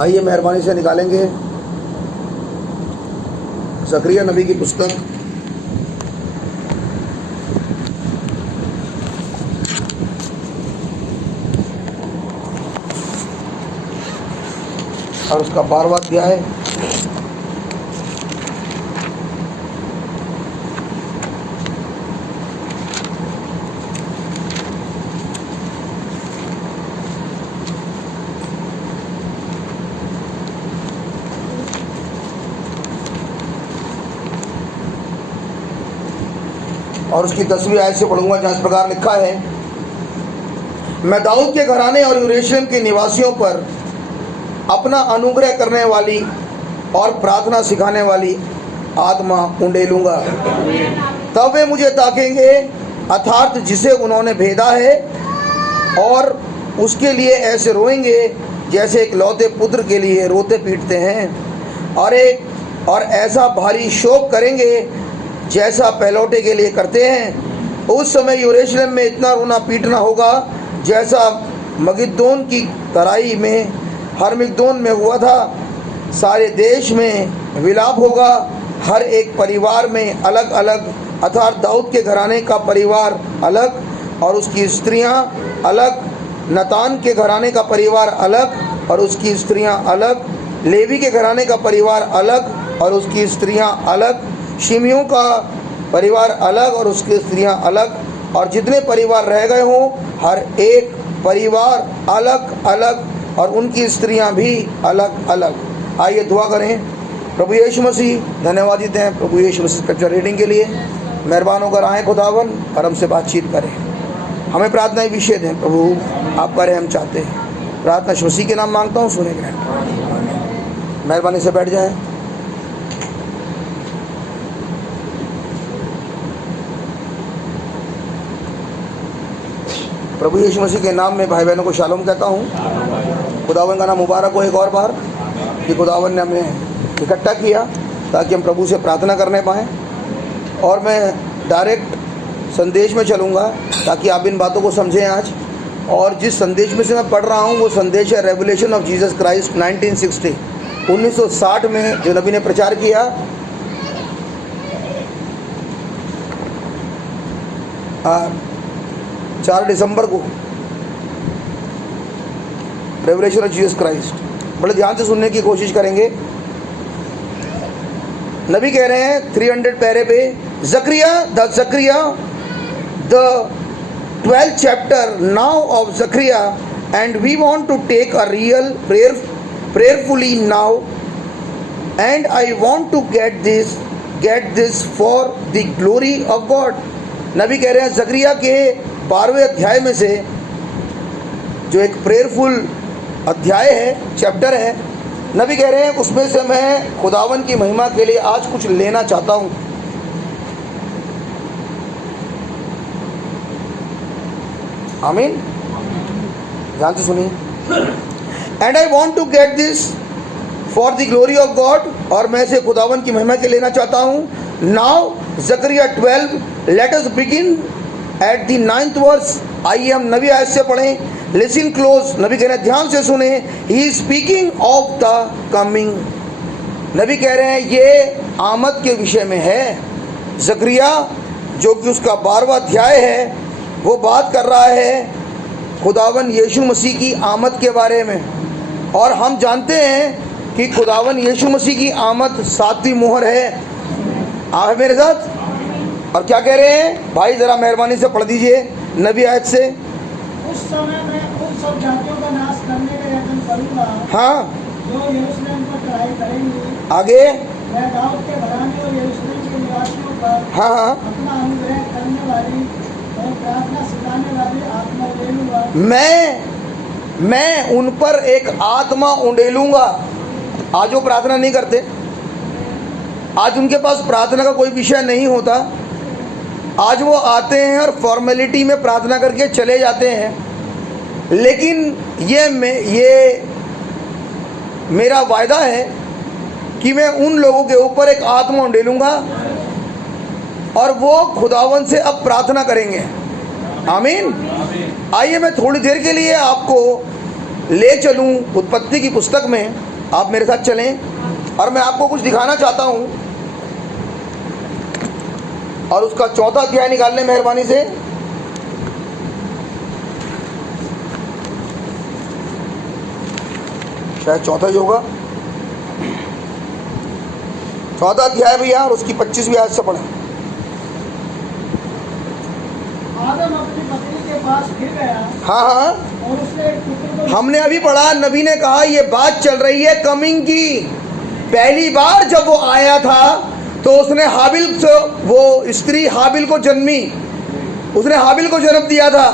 आइए मेहरबानी से निकालेंगे ज़करिया नबी की पुस्तक और उसका 12वां अध्याय। और उसकी 10वीं आयत से पढ़ूंगा, जहाँ इस प्रकार लिखा है, मैं दाऊद के घराने और यरूशलेम के निवासियों पर अपना अनुग्रह करने वाली और प्रार्थना सिखाने वाली आत्मा उंडेलूंगा। तब वे मुझे ताकेंगे, अर्थात जिसे उन्होंने भेदा है, और उसके लिए ऐसे रोएंगे जैसे एक लौते पुत्र के लिए रोते पीटते हैं, और ऐसा भारी शोक करेंगे जैसा पहलौठे के लिए करते हैं। उस समय यरूशलेम में इतना रोना पीटना होगा जैसा मगिद्दोन की तराई में हरमिगदोन में हुआ था। सारे देश में विलाप होगा, हर एक परिवार में अलग अलग, अर्थात दाऊद के घराने का परिवार अलग और उसकी स्त्रियां अलग, नतान के घराने का परिवार अलग और उसकी स्त्रियां अलग, लेवी के घराने का परिवार अलग और उसकी स्त्रियां अलग, शिमियों का परिवार अलग और उसकी स्त्रियां अलग, और जितने परिवार रह गए हों हर एक परिवार अलग अलग और उनकी स्त्रियां भी अलग अलग। आइए दुआ करें। प्रभु यीशु मसीह, धन्यवाद देते हैं प्रभु यीशु मसीह स्क्रिप्चर रीडिंग के लिए। मेहरबान होकर आएँ खुदावन और हमसे बातचीत करें। हमें प्रार्थनाएं विषय दें प्रभु, आपका रहम चाहते हैं। प्रार्थना यीशु मसीह के नाम मांगता हूँ, सुने ग्रहण। मेहरबानी से बैठ जाएं। प्रभु यीशु मसीह के नाम में भाई बहनों को शालोम कहता हूँ। खुदावन का नाम मुबारक हो एक और बार कि खुदावन ने हमें इकट्ठा किया ताकि हम प्रभु से प्रार्थना करने पाएँ। और मैं डायरेक्ट संदेश में चलूँगा ताकि आप इन बातों को समझें आज। और जिस संदेश में से मैं पढ़ रहा हूँ वो संदेश है रेवलेशन ऑफ जीसस क्राइस्ट 1960, 1960 में जो नबी ने प्रचार किया। और 4 दिसंबर को रेवलेशन ऑफ जीसस क्राइस्ट। बड़े ध्यान से सुनने की कोशिश करेंगे। नबी कह रहे हैं 300 पैरे पे, Zakaria the 12th chapter now of Zechariah, and we want to take a real prayerfully now, and I want to get this for the glory of God। नबी कह रहे हैं ज़करिया के 12वें अध्याय में से, जो एक प्रेयरफुल अध्याय है, चैप्टर है, नबी कह रहे हैं उसमें से मैं खुदावन की महिमा के लिए आज कुछ लेना चाहता हूँ। आमीन, ध्यान से सुनिए। And I want to get this for the glory of God, और मैं इसे खुदावन की महिमा के लेना चाहता हूँ। नाउ ज़करिया 12, let us begin at the 9th verse. आइए हम नबी आयत से पढ़ें। लिसन क्लोज, नबी कह रहे हैं ध्यान से सुने। He is speaking of the coming. नबी कह रहे हैं ये आमद के विषय में है। ज़करिया जो कि उसका 12वां अध्याय है वो बात कर रहा है खुदावन यीशु मसीह की आमद के बारे में। और हम जानते हैं कि खुदावन यीशु मसीह की आमद 7वीं मोहर है। आप मेरे साथ? और क्या कह रहे हैं भाई, ज़रा मेहरबानी से पढ़ दीजिए नबी आयत से। उस समय मैं उन सब जातियों का नाश करने का यत्न करूंगा, हाँ, जो यरूशलेम पर चढ़ाई करेंगे। आगे, मैं दाऊद के घराने और यरूशलेम के निवासियों पर हाँ हाँ अपना अनुग्रह करने वाली और प्रार्थना सिखाने वाली आत्मा उंडेलूंगा। मैं उन पर एक आत्मा उंडेलूंगा। आज वो प्रार्थना नहीं करते, आज उनके पास प्रार्थना का कोई विषय नहीं होता। आज वो आते हैं और फॉर्मेलिटी में प्रार्थना करके चले जाते हैं। लेकिन ये मेरा वायदा है कि मैं उन लोगों के ऊपर एक आत्मा उंडेलूंगा और वो खुदावन से अब प्रार्थना करेंगे। आमीन। आइए मैं थोड़ी देर के लिए आपको ले चलूं उत्पत्ति की पुस्तक में। आप मेरे साथ चलें और मैं आपको कुछ दिखाना चाहता हूं। और उसका चौथा अध्याय निकाल लें मेहरबानी से। शायद चौथा ही होगा, चौथा अध्याय भैया, और उसकी 25वीं आयत से पढ़ें। आदम अपनी पत्नी के पास फिर गया हाँ हाँ, और उसने एक पुत्र को हमने अभी पढ़ा, नबी ने कहा ये बात चल रही है कमिंग की। पहली बार जब वो आया था तो उसने हाबिल से, वो स्त्री हाबिल को जन्मी, उसने हाबिल को जन्म दिया था।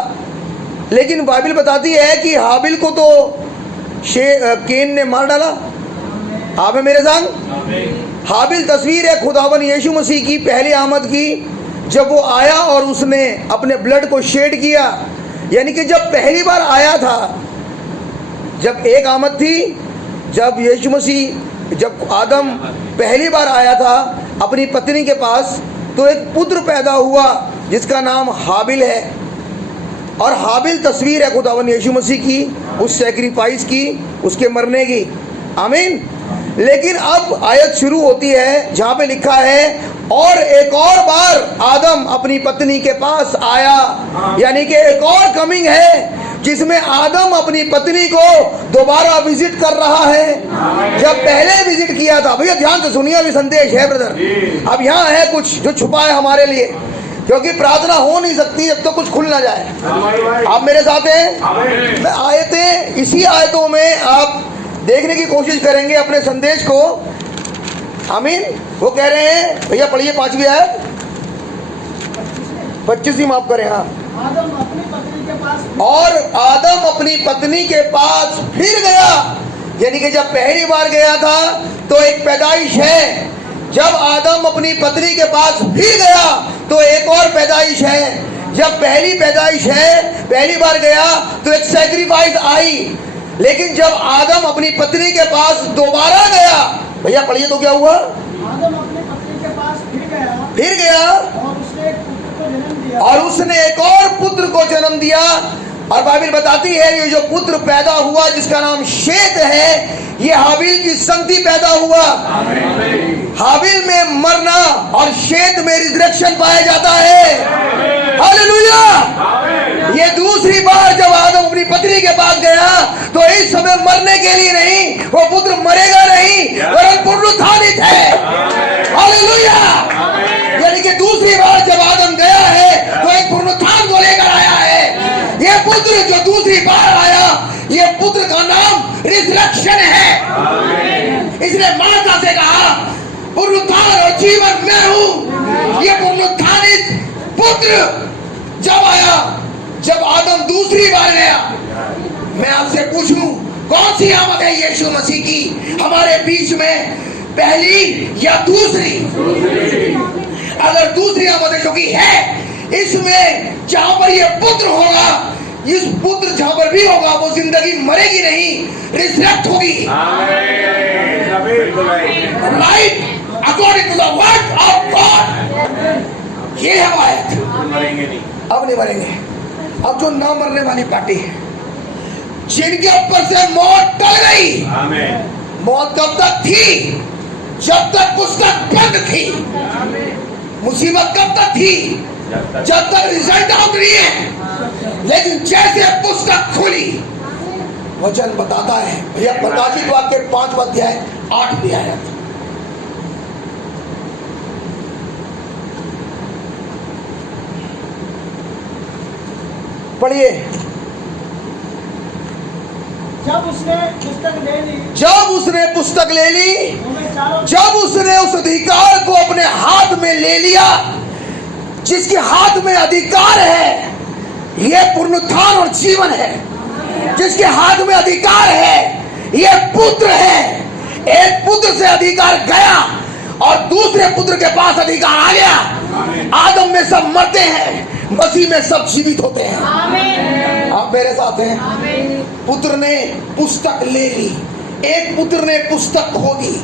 लेकिन बाइबल बताती है कि हाबिल को तो केन ने मार डाला। आप है मेरे संग? हाबिल तस्वीर है खुदावन यीशु मसीह की पहली आमद की, जब वो आया और उसने अपने ब्लड को शेड किया। यानी कि जब पहली बार आया था, जब एक आमद थी, जब यीशु मसीह, जब आदम पहली बार आया था अपनी पत्नी के पास, तो एक पुत्र पैदा हुआ जिसका नाम हाबिल है। और हाबिल तस्वीर है खुदावन यीशु मसीह की, उस सैक्रिफाइस की, उसके मरने की। आमीन। लेकिन अब आयत शुरू होती है जहाँ पे लिखा है और एक और बार आदम अपनी पत्नी के पास आया। यानी कि एक और कमिंग है जिसमें आदम अपनी पत्नी को दोबारा विजिट कर रहा है। जब पहले विजिट किया था, भैया ध्यान से सुनिए, अभी संदेश है ब्रदर। अब यहाँ है कुछ जो छुपा है हमारे लिए, क्योंकि प्रार्थना हो नहीं सकती जब तक तो कुछ खुल ना जाए। आप मेरे साथ हैं? मैं आयतें, इसी आयतों में आप देखने की कोशिश करेंगे अपने संदेश को। आमीन। वो कह रहे हैं, भैया पढ़िए 5वीं आयत, 25वीं माफ करें। हाँ, आदम अपनी पत्नी के पास और आदम अपनी पत्नी के पास फिर गया। यानी कि जब पहली बार गया था तो एक पैदाइश है, जब आदम अपनी पत्नी के पास फिर गया तो एक और पैदाइश है। जब पहली पैदाइश है, पहली बार गया तो एक सैक्रिफाइस आई। लेकिन जब आदम अपनी पत्नी के पास दोबारा गया, भैया पढ़िए तो क्या हुआ? आदम अपनी पत्नी के पास फिर गया और उसने एक पुत्र को जन्म दिया। और उसने एक और पुत्र को जन्म दिया। और बाइबल बताती है ये जो पुत्र पैदा हुआ जिसका नाम शेत है, ये हाबिल की संगति पैदा हुआ। हाबिल में मरना और शेत में रिजरेक्शन पाया जाता है। हालेलुया। ये दूसरी बार जब आदम अपनी पत्नी के पास गया तो इस समय मरने के लिए नहीं, वो पुत्र मरेगा नहीं वरन पुनरुत्थानित है। हालेलुया। यानी कि दूसरी बार जब आदम गया है तो एक पुनरुत्थान को लेकर आया है। ये पुत्र जो दूसरी बार आया, ये पुत्र का नाम रिजरेक्शन है। इसने माता से कहा पुनरुत्थान और जीवन मैं हूं। ये पुनरुत्थानित पुत्र जब आया, जब आदम दूसरी बार गया, मैं आपसे पूछूं कौन सी आमद है यीशु मसीह की हमारे बीच में, पहली या दूसरी? अगर दूसरी आमद जो कि है, इसमें जहां पर ये पुत्र होगा, इस पुत्र जहां पर भी होगा वो जिंदगी मरेगी नहीं, रिजरेक्ट होगी। Right according to the word of God. ये है आयत। अब नहीं मरेंगे। अब जो ना मरने वाली पार्टी है, जिनके ऊपर से मौत टल गई। मौत कब तक थी? जब तक पुस्तक बंद थी। मुसीबत कब तक थी? जब तक रिजल्ट आउट नहीं है। लेकिन जैसे पुस्तक खुली, वचन बताता है, भैया प्रकाशित वाक्य 5वां अध्याय 8वीं आयत, पढ़िए। जब उसने पुस्तक ले ली, जब उसने पुस्तक ले ली, जब उसने उस अधिकार को अपने हाथ में ले लिया, जिसके हाथ में अधिकार है, यह पुनरुत्थान और जीवन है। जिसके हाथ में अधिकार है, यह पुत्र है। एक पुत्र से अधिकार गया और दूसरे पुत्र के पास अधिकार आ गया। आदम में सब मरते हैं, मसीह में सब जीवित होते हैं। आप मेरे साथ हैं? पुत्र ने पुस्तक ले ली, एक पुत्र ने पुस्तक खो दी,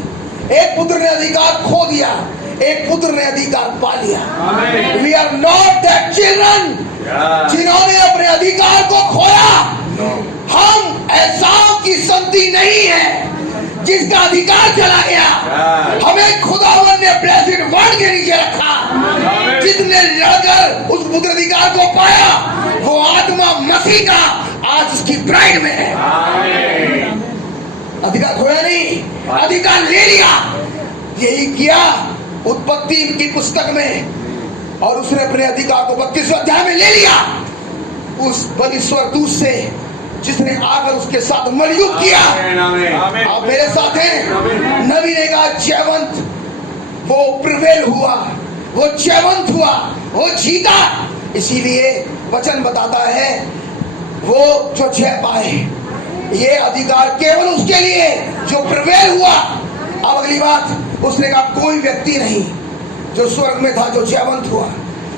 एक पुत्र ने अधिकार खो दिया, एक पुत्र ने अधिकार पा लिया। We are not that children जिन्होंने अपने अधिकार को खोया। हम एसाव की संतति नहीं है जिसका अधिकार चला गया, हमें खुदावन ने ब्लेसिड वर्ड के नीचे रखा। जिसने लड़कर उस पुत्राधिकार को पाया, वो आत्मा मसीह का आज उसकी ब्राइड में है। अधिकार खोया नहीं, अधिकार ले लिया। यही किया उत्पत्ति की पुस्तक में, और उसने अपने अधिकार को 32वें अध्याय में ले लिया उस बलि स्वर्गदूत से जिसने आकर उसके साथ मलयुद्ध किया। आप मेरे साथ हैं। नबी ने कहा जयवंत, वो प्रिवेल हुआ, वो जयवंत हुआ, वो जीता। इसीलिए वचन बताता है वो जो जय पाए, ये अधिकार केवल उसके लिए जो प्रिवेल हुआ। अब अगली बात, उसने कहा कोई व्यक्ति नहीं जो स्वर्ग में था जो जयवंत हुआ,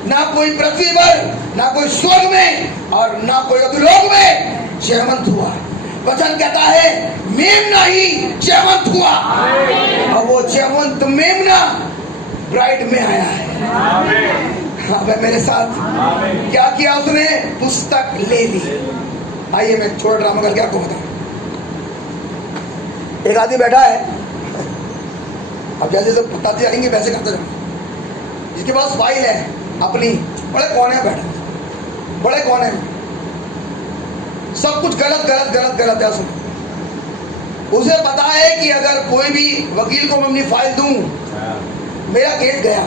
ना कोई पृथ्वी पर, ना कोई स्वर्ग में, और ना कोई अधोलोक में जयवंत हुआ। वचन कहता है मेमना ही जयवंत हुआ, और वो जयवंत मेमना ब्राइड में आया है। हाँ मेरे साथ क्या किया उसने? पुस्तक ले ली। आइए मैं छोटा ड्रामा करके आपको बताऊं। एक आदमी बैठा है, अब जैसे जैसे बताते जाएंगे वैसे करते जाओ। जिसके पास फाइल है अपनी, बड़े कोने बैठा, बड़े कोने में, सब कुछ गलत गलत गलत गलत है उसमें। उसे पता है कि अगर कोई भी वकील को मैं अपनी फाइल दूं, मेरा केस गया।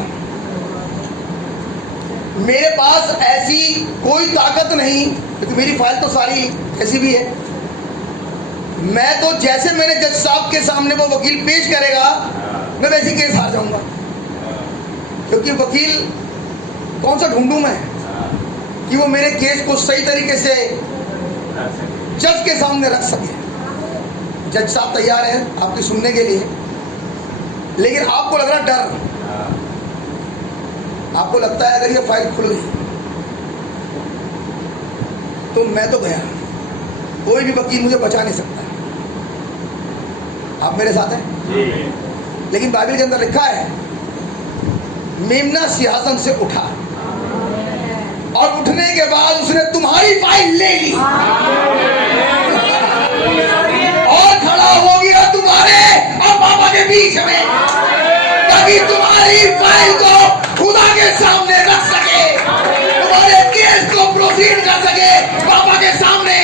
मेरे पास ऐसी कोई ताकत नहीं, क्योंकि मेरी फाइल तो सारी ऐसी भी है। मैं तो जैसे मैंने जज साहब के सामने वो वकील पेश करेगा, मैं वैसे केस हार जाऊंगा। क्योंकि वकील कौन सा ढूंढूं मैं कि वो मेरे केस को सही तरीके से जज के सामने रख सके। जज साहब तैयार हैं आपकी सुनने के लिए, लेकिन आपको लग रहा डर, आपको लगता है अगर ये फाइल खुल गई तो मैं तो गया, कोई भी वकील मुझे बचा नहीं सकता। आप मेरे साथ हैं? लेकिन बाइबल के अंदर लिखा है मेमना सिंहासन से उठा, और उठने के बाद उसने तुम्हारी फाइल ले ली और खड़ा हो गया तुम्हारे और पापा के बीच में, ताकि तुम्हारी फाइल को खुदा के सामने रख सके, तुम्हारे केस को प्रोसीड कर सके पापा के सामने,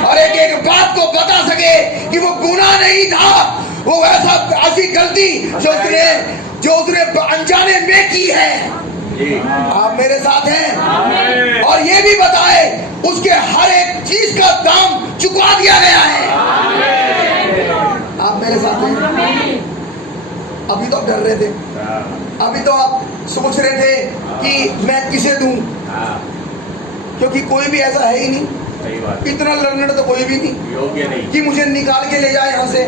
और एक एक बात को बता सके कि वो गुनाह नहीं था, वो ऐसी गलती जो उसने अनजाने में की है। आप मेरे साथ हैं? और ये भी बताए उसके हर एक चीज का दाम चुका दिया गया है। आप मेरे साथ हैं? अभी तो आप डर रहे थे, अभी तो आप सोच रहे थे कि मैं किसे दूं, क्योंकि कोई भी ऐसा है ही नहीं, इतना लर्नड तो कोई भी नहीं कि मुझे निकाल के ले जाए यहाँ से।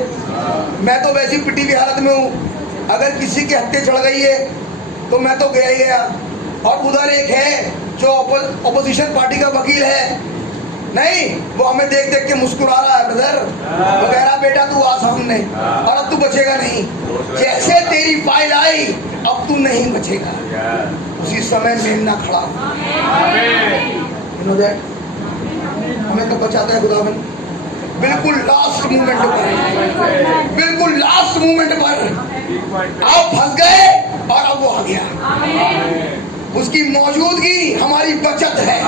मैं तो वैसी पिटी की हालत में हूँ, अगर किसी के हत्या चढ़ गई है तो मैं तो गया ही गया। और उधर एक है जो अपोजिशन पार्टी का वकील है, नहीं वो हमें देख देख के मुस्कुरा रहा है, ब्रदर वो कह रहा बेटा तू आ सामने, और अब तू बचेगा नहीं, जैसे तेरी फाइल आई अब तू नहीं बचेगा। उसी समय मेमना खड़ा, हमें कब बचाता है खुदावन? बिल्कुल लास्ट मोमेंट पर, बिल्कुल लास्ट मोमेंट पर आप फंस गए और अब वो आ गया। उसकी मौजूदगी हमारी बचत है।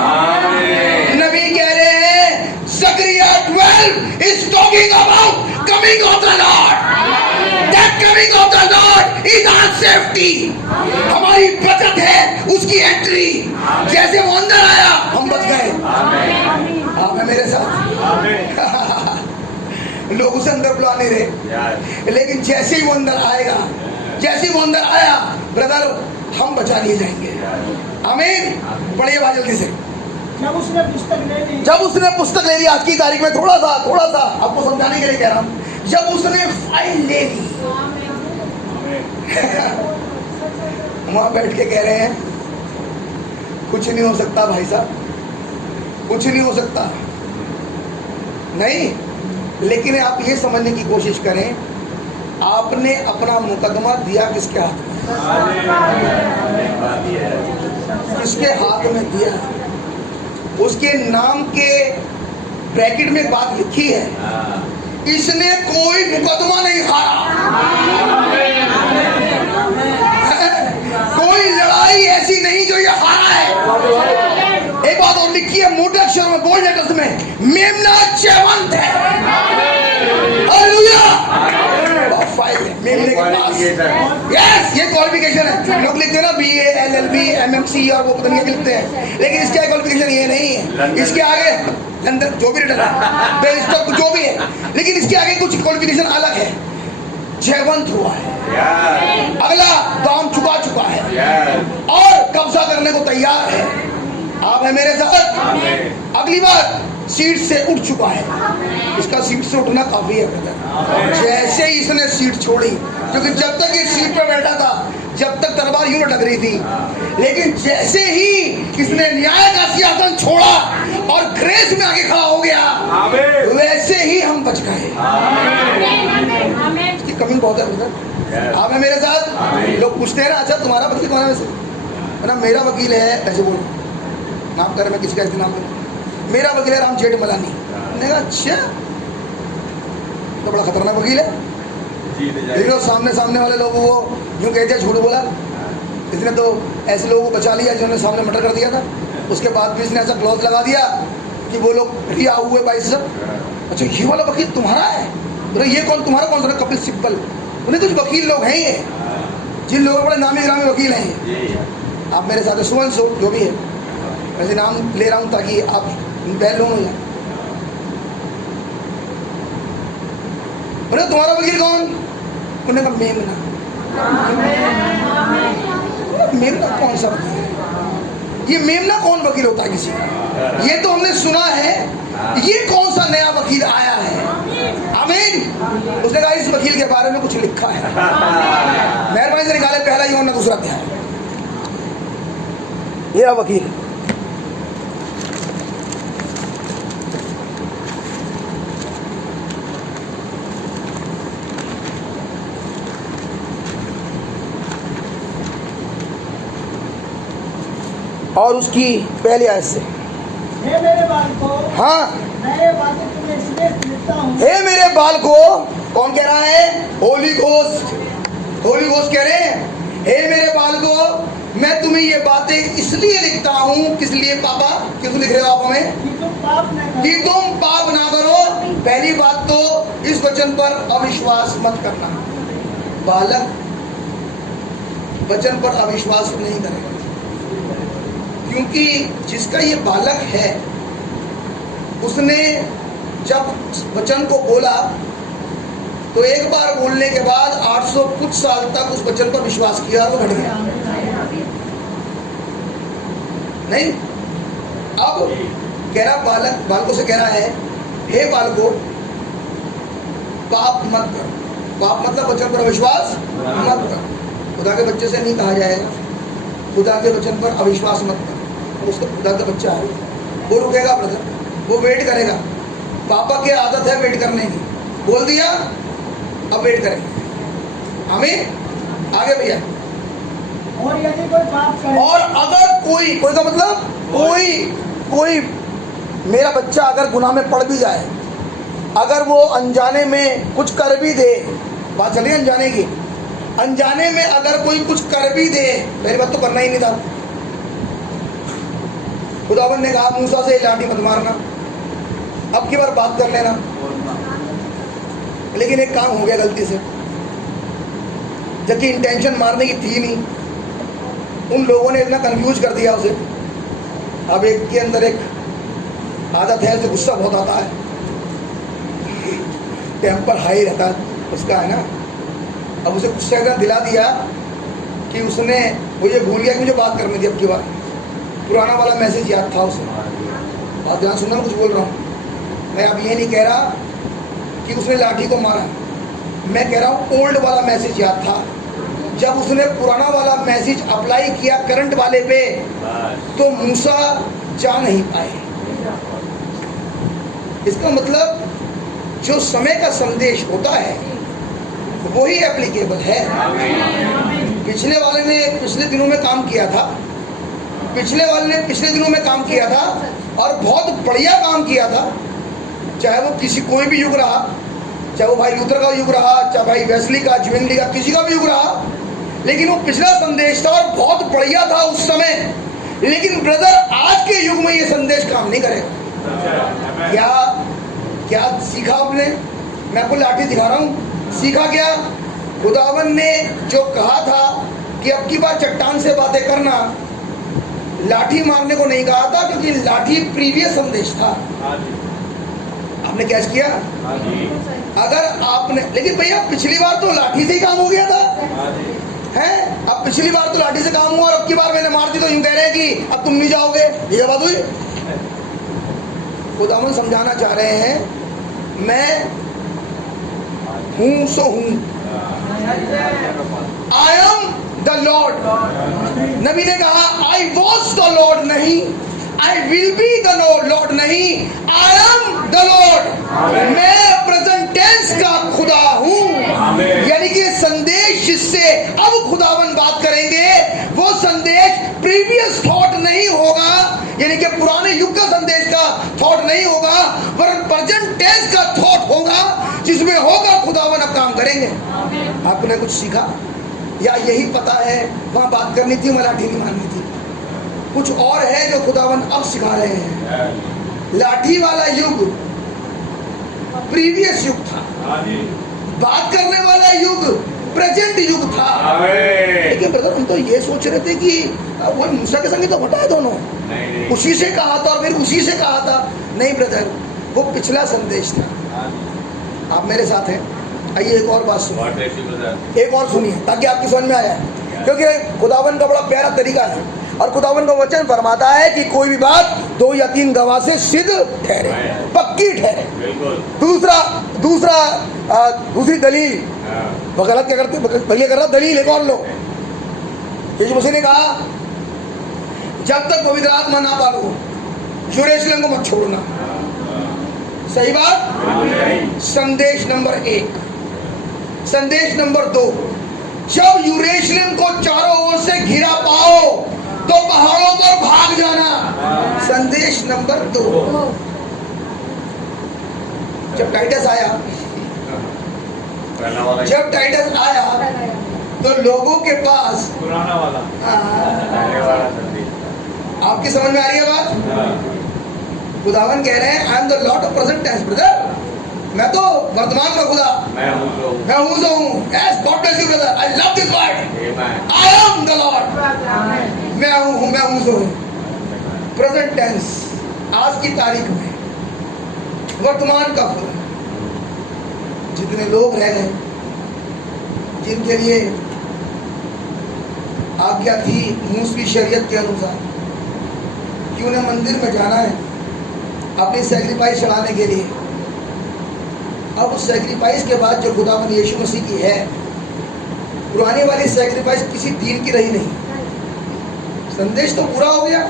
नबी कह रहे हैं Zakaria 12 is talking about coming of the Lord. That coming of the Lord is our safety. हमारी बचत है उसकी एंट्री। जैसे वो अंदर आया हम बच गए। आप है मेरे साथ? लोग उसे अंदर बुला नहीं रहे, लेकिन जैसे ही वो अंदर आएगा, जैसे ही वो अंदर आया ब्रदर हम बचा लिए जाएंगे। आमीन। पढ़िए भाई जल्दी से। जब उसने पुस्तक ले ली, जब उसने पुस्तक ले ली, आज की तारीख में थोड़ा सा आपको समझाने के लिए कह रहा हूँ, जब उसने फाइल ले ली वहां बैठ के कह रहे हैं कुछ नहीं हो सकता भाई साहब, कुछ नहीं हो सकता। नहीं, लेकिन आप ये समझने की कोशिश करें, आपने अपना मुकदमा दिया किसके हाथ में? किसके हाथ में दिया? उसके नाम के ब्रैकेट में बात लिखी है इसने कोई मुकदमा नहीं हारा, कोई लड़ाई ऐसी नहीं जो ये हारा है। एक बात और लिखी है मोटे अक्षरों में, बोल्ड लेटर्स में, मेमना जयवंत है। हालेलुया। फाइल है मेमने के पास। यस, ये क्वालिफिकेशन है। लोग लिखते हैं ना BA LLB MMC और वो पता नहीं क्या लिखते हैं, लेकिन इसका क्वालिफिकेशन ये नहीं है। इसके आगे लंदन जो भी रिटर्न है, बेस्ट जो भी है, लेकिन इसके आगे कुछ क्वालिफिकेशन अलग है। जयवंत हुआ है, अगला दाम चुका है और कब्जा करने को तैयार है। आप है मेरे साथ। अगली बात, सीट से उठ चुका है। इसका सीट से उठना काफी है ब्रदर। जैसे ही इसने सीट छोड़ी, क्योंकि जब तक ये सीट पर बैठा था, जब तक तलवार यूं लटक रही थी, लेकिन जैसे ही इसने न्याय का सिंहासन छोड़ा और ग्रेस में आगे खड़ा हो गया, वैसे ही हम बच गए। इसकी कमी बहुत है ब्रदर। आप है मेरे साथ। लोग पूछते हैं ना, अच्छा तुम्हारा वकील कौन है वैसे? ना मेरा वकील है, ऐसे बोलो, माफ कर मैं किसका नाम लूं, मेरा वकील है राम जेठमलानी। मैंने कहा अच्छा, तो बड़ा खतरनाक वकील है। लेकिन सामने वाले लोगों को यूँ कह दिया, झूठ बोला इसने, तो ऐसे लोगों को बचा लिया जिन्होंने सामने मर्डर कर दिया था। उसके बाद भी इसने ऐसा क्लॉज लगा दिया कि वो लोग रिहा हुए भाई साहब। अच्छा ये वाला वकील तुम्हारा है? बोले ये कौन, तुम्हारा कौन सा? कपिल सिब्बल। उन्हें कुछ वकील लोग हैं ये, जिन लोगों बड़े नामी ग्रामी वकील हैं। आप मेरे साथ सुमन सो जो भी है, वैसे नाम ले रहा हूँ ताकि आप पहल हो जाए। बोले तुम्हारा वकील कौन? उन्होंने कहा मेमना। मेमना कौन सा वकील है? ये मेमना कौन वकील होता है किसी का? ये तो हमने सुना है, ये कौन सा नया वकील आया है? आमीन। उसने कहा इस वकील के बारे में कुछ लिखा है। मेहरबानी से निकाले पहला ही और दूसरा अध्याय। ये वकील और उसकी पहली आयत से, हे मेरे बालकों, हाँ, नए बातें तुम्हें इसलिए लिखता हूँ। हे मेरे बालको, कौन कह रहा है? होली घोस्ट। होली घोस्ट कह रहे हैं, हे मेरे बालको, मैं तुम्हें ये बातें इसलिए लिखता हूँ। किस लिए पापा? क्यों लिख रहे हो आप हमें? कि तुम पाप न करो। कि तुम पाप ना करो। पहली बात तो इस वचन पर अविश्वास मत करना। बालक वचन पर अविश्वास नहीं करेगा, क्योंकि जिसका ये बालक है, उसने जब वचन को बोला तो एक बार बोलने के बाद 800 कुछ साल तक उस वचन पर विश्वास किया और वो घट गया। नहीं, अब कह रहा बालकों से कह रहा है, हे बालकों, पाप मत करो। पाप मतलब वचन पर अविश्वास मत करो। खुदा के बच्चे से नहीं कहा जाएगा खुदा के वचन पर अविश्वास मत करो। उसका खुदा का बच्चा है, वो रुकेगा ब्रदर, वो वेट करेगा। पापा की आदत है वेट करने की। बोल दिया, अब वेट करेंगे। हमें आगे भैया। और यदि कोई पाप करे, और अगर कोई का मतलब कोई मेरा बच्चा अगर गुनाह में पड़ भी जाए, अगर वो अनजाने में कुछ कर भी दे, बात चलिए अनजाने की, अनजाने में अगर कोई कुछ कर भी दे, पहली बात तो करना ही नहीं था। खुदावन ने कहा मूसा से लाठी मत मारना, अब की बार बात कर लेना। लेकिन एक काम हो गया गलती से, जबकि इंटेंशन मारने की थी नहीं। उन लोगों ने इतना कंफ्यूज कर दिया उसे। अब एक के अंदर एक आदत है, उसे गुस्सा बहुत आता है, टेम्पर हाई रहता है उसका, है ना। अब उसे गुस्से का दिला दिया कि उसने वो ये भूल गया कि मुझे बात करनी थी। अब की बार पुराना वाला मैसेज याद था उसे। आप ध्यान सुनना, कुछ बोल रहा हूँ मैं। अब ये नहीं कह रहा कि उसने लाठी को मारा, मैं कह रहा हूँ ओल्ड वाला मैसेज याद था। जब उसने पुराना वाला मैसेज अप्लाई किया करंट वाले पे, तो मूसा जा नहीं पाए। इसका मतलब जो समय का संदेश होता है वही एप्लीकेबल है। पिछले वाले ने पिछले दिनों में काम किया था, पिछले वाले ने पिछले दिनों में काम किया था और बहुत बढ़िया काम किया था। चाहे वो कोई भी युग रहा, चाहे वो भाई लूथर का युग रहा, चाहे भाई वेस्ली का, ज्विंगली का, किसी का भी युग रहा, लेकिन वो पिछला संदेश था और बहुत बढ़िया था उस समय। लेकिन ब्रदर आज के युग में ये संदेश काम नहीं करेगा। क्या क्या सीखा आपने? मैं आपको लाठी दिखा रहा हूँ। सीखा क्या? खुदावन ने जो कहा था कि अब की बार चट्टान से बातें करना, लाठी मारने को नहीं कहा था, क्योंकि लाठी प्रीवियस संदेश था। आपने क्या किया? अगर आपने, लेकिन भैया पिछली बार तो लाठी से ही काम हो गया था, है? अब पिछली बार तो लाठी से काम हुआ और अब की बार मैंने मार दी तो यूं कह रहे हैं कि अब तुम नहीं जाओगे। ये बात हुई? खुदावन समझाना चाह रहे हैं, मैं हूं सो हूं, आई एम द लॉर्ड। नबी ने कहा आई वॉज द लॉर्ड नहीं, I will be the Lord नहीं, आई एम द लॉर्ड। मैं प्रेजेंट टेंस का खुदा हूं। यानी कि संदेश जिससे अब खुदावन बात करेंगे वो संदेश प्रीवियस थॉट नहीं होगा, यानी कि पुराने युग का संदेश का थॉट नहीं होगा, वरन प्रेजेंट टेंस का थॉट होगा, जिसमें होगा खुदावन अब काम करेंगे। आपने कुछ सीखा या यही पता है वहां बात करनी थी, लाठी नहीं मारनी थी? कुछ और है जो खुदावन अब सिखा रहे हैं। लाठी वाला युग प्रीवियस युग था, बात करने वाला युग प्रेजेंट युग था। लेकिन ब्रदर हम तो ये सोच रहे थे कि वो मूसा के संगे तो फटा है दोनों, उसी से कहा था और फिर उसी से कहा था। नहीं ब्रदर, वो पिछला संदेश था। आप मेरे साथ हैं? आइए एक और बात सुनिए, एक और सुनिए ताकि आपकी समझ में आ जाए, क्योंकि खुदावन का बड़ा प्यारा तरीका है और खुदावन का वचन फरमाता है कि कोई भी बात 2 या 3 गवाह से सिद्ध ठहरे, पक्की ठहरे। दूसरी दलील, वो गलत क्या करते, भले कर रहा दलील एक और लो। यीशु मसीह ने कहा जब तक पवित्र आत्मा ना पालो यरूशलेम को मत छोड़ना। सही बात? संदेश नंबर 1। संदेश नंबर 2, जब यरूशलेम को चारों ओर से घिरा पाओ तो पहाड़ों पर भाग जाना। संदेश नंबर 2, जब टाइटस आया तो लोगों के पास पुराना वाला आपकी समझ में आ रही है बात? खुदावन कह रहे हैं I am the lord of present tense brother, मैं तो वर्तमान का खुदा, मैं हूं जो हूं। Yes, God bless you brother, I love this word, I am the lord. मैं हूं जो हूं। प्रेजेंट टेंस, आज की तारीख में वर्तमान का खुदा। जितने लोग रह गए जिनके लिए आज्ञा थी मूसवी शरीयत के अनुसार कि उन्हें मंदिर में जाना है अपनी सैक्रिफाइस चढ़ाने के लिए, अब उस सैक्रिफाइस के बाद जो खुदावन यीशु मसीह की है, पुरानी वाली सैक्रिफाइस किसी दीन की रही नहीं। संदेश तो पूरा हो गया,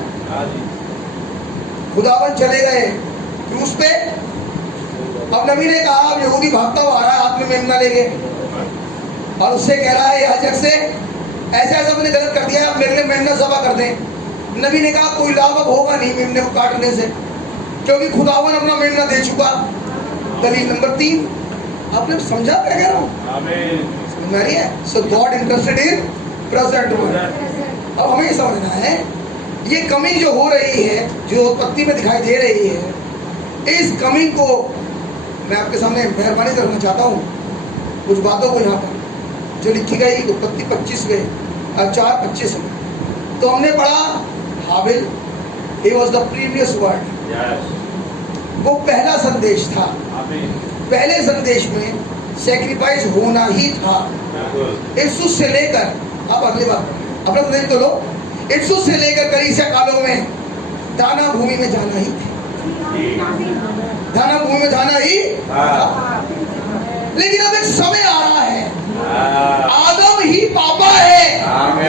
खुदावन चले गए क्रूस पे। अब नबी ने कहा अब यहूदी भागता हुआ आ रहा है हाथ में मेमना लेके और उससे कह रहा है याजक से ऐसा ऐसा मैंने गलत कर दिया, आप मेरे लिए मेमना ज़बह कर दें। नबी ने कहा कोई लाभ अब होगा नहीं मेमने को काटने से, क्योंकि खुदावन अपना मेमना दे चुका। दलील नंबर 3, आपने समझा क्या कह रहा हूँ? समझ में आ रही है? So God interested in present world. अब हमें समझना है ये कमिंग जो हो रही है, जो उत्पत्ति में दिखाई दे रही है, इस कमिंग को मैं आपके सामने मेहरबानी से रखना चाहता हूँ। कुछ बातों को यहाँ पर जो लिखी गई उत्पत्ति 25 में 4:25 में, तो हमने पढ़ा हाबिल, he was the previous word, वो पहला संदेश था। पहले संदेश में सैक्रिफाइस होना ही था। इफ्सुस से लेकर, अब अगली बात अपना संदेश तो लो, इफ्सुस से लेकर कलीसिया कालों में दाना भूमि में जाना ही था, दाना भूमि में जाना ही था। लेकिन अब एक समय आ रहा है, आदम ही पापा है,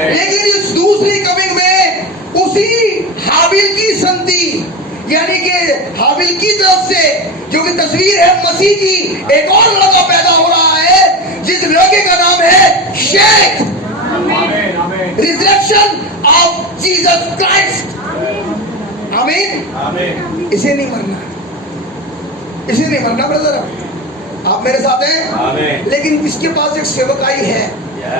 लेकिन इस दूसरी कमिंग में उसी हाबिल की संति, यानी कि हाबिल की तरफ से, जो कि तस्वीर है मसीह की, एक और लड़का पैदा हो रहा है जिस लड़के का नाम है Sheikh, resurrection of Jesus Christ. आमीन। इसे नहीं मरना, इसे नहीं मरना ब्रदर। आप मेरे साथ हैं? आमीन। लेकिन इसके पास एक सेवकाई है,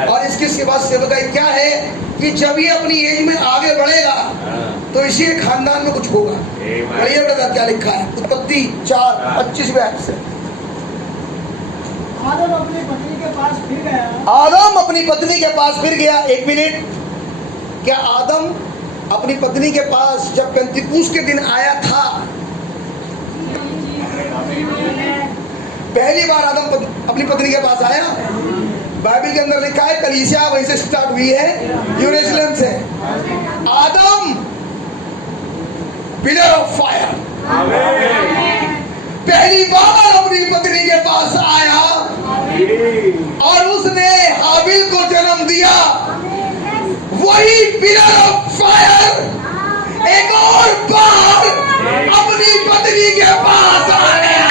और इसके पास सेवकाई क्या है कि जब ये अपनी एज में आगे बढ़ेगा तो इसी खानदान में कुछ होगा। पढ़िए ब्रदर क्या लिखा है, उत्पत्ति 4:25 से। आदम अपनी पत्नी के पास फिर गया। आदम अपनी पत्नी के पास फिर गया। एक मिनट, क्या आदम अपनी पत्नी के पास जब पेंतिकुस्त के दिन आया था? पहली बार आदम अपनी पत्नी के पास आया? बाइबल के अंदर लिखा है कलीसिया वहीं से स्टार्ट हुई है, यरूशलेम से। आदम पिलर ऑफ फायर पहली बार अपनी पत्नी के पास आया और उसने हाबिल को जन्म दिया। वही पिलर ऑफ फायर एक और बार अपनी पत्नी के पास आ गया।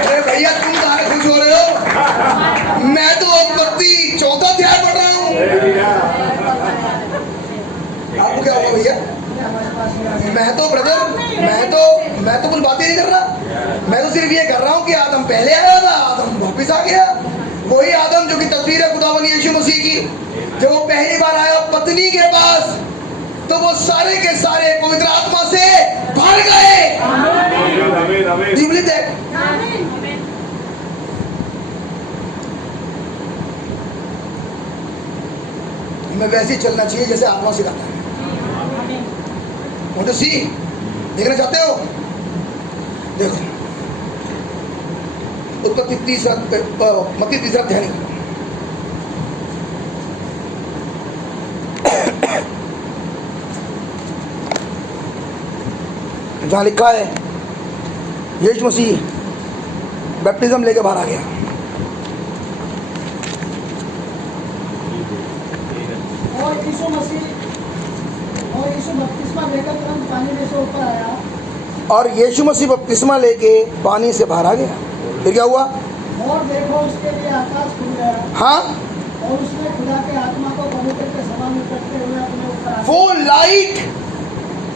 अरे भैया तुम कहाँ खुश हो रहे हो? मैं तो उत्पत्ति 14 अध्याय पढ़ रहा हूँ। आपको क्या होगा भैया? मैं तो ब्रदर मैं तो कुछ बातें नहीं कर रहा। मैं तो सिर्फ ये कर रहा हूँ कि आदम पहले आया था, आदम वापिस आ गया। वही आदम जो कि तस्वीर है खुदावन यीशु मसीह की। जब वो पहली बार आया पत्नी के पास तो वो सारे के सारे पवित्र आत्मा से भर गए। Do you believe that? हमें वैसे ही चलना चाहिए जैसे आत्मा सिखाता है। तो सी देखना चाहते हो? देखो उत्पत्ति 30 मत्ती 3 अध्याय जहां लिखा है यीशु मसीह बैप्टिज्म लेके बाहर आ गया। और यीशु बपतिस्मा लेकर तुरंत पानी में से ऊपर आया। और यीशु मसीह बपतिस्मा लेके पानी से बाहर आ गया। फिर क्या हुआ? और देखो उसके लिए आकाश खुल गया। हाँ, और उसने खुदा के आत्मा को कबूतर के समान उतरते हुए अपने ऊपर आया।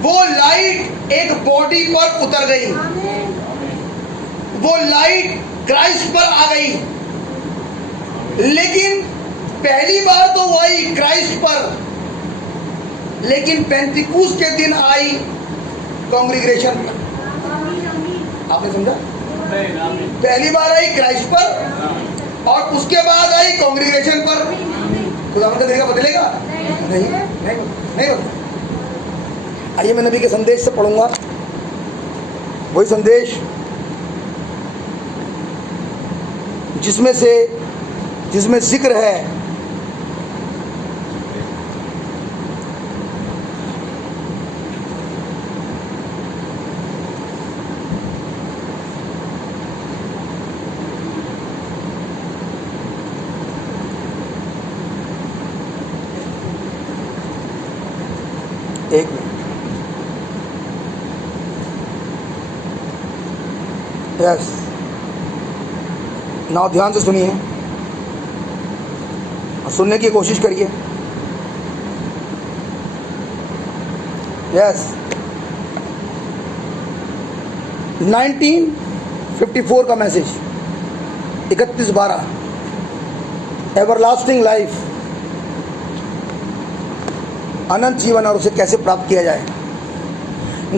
वो लाइट एक बॉडी पर उतर गई। वो लाइट क्राइस्ट पर आ गई। लेकिन पहली बार तो वो आई क्राइस्ट पर, लेकिन पेंतिकुस्त के दिन आई कांग्रीग्रेशन पर। आपने समझा? पहली बार आई क्राइस्ट पर और उसके बाद आई कांग्रीग्रेशन पर। खुदावंद का तरीका बदलेगा? नहीं बदलेगा। आइए मैं नबी के संदेश से पढ़ूंगा। वही संदेश जिसमें जिक्र है एक मिनट। यस, नाउ ध्यान से सुनिए और सुनने की कोशिश करिए। यस, 1954 का मैसेज 31/12 एवरलास्टिंग लाइफ, अनंत जीवन और उसे कैसे प्राप्त किया जाए।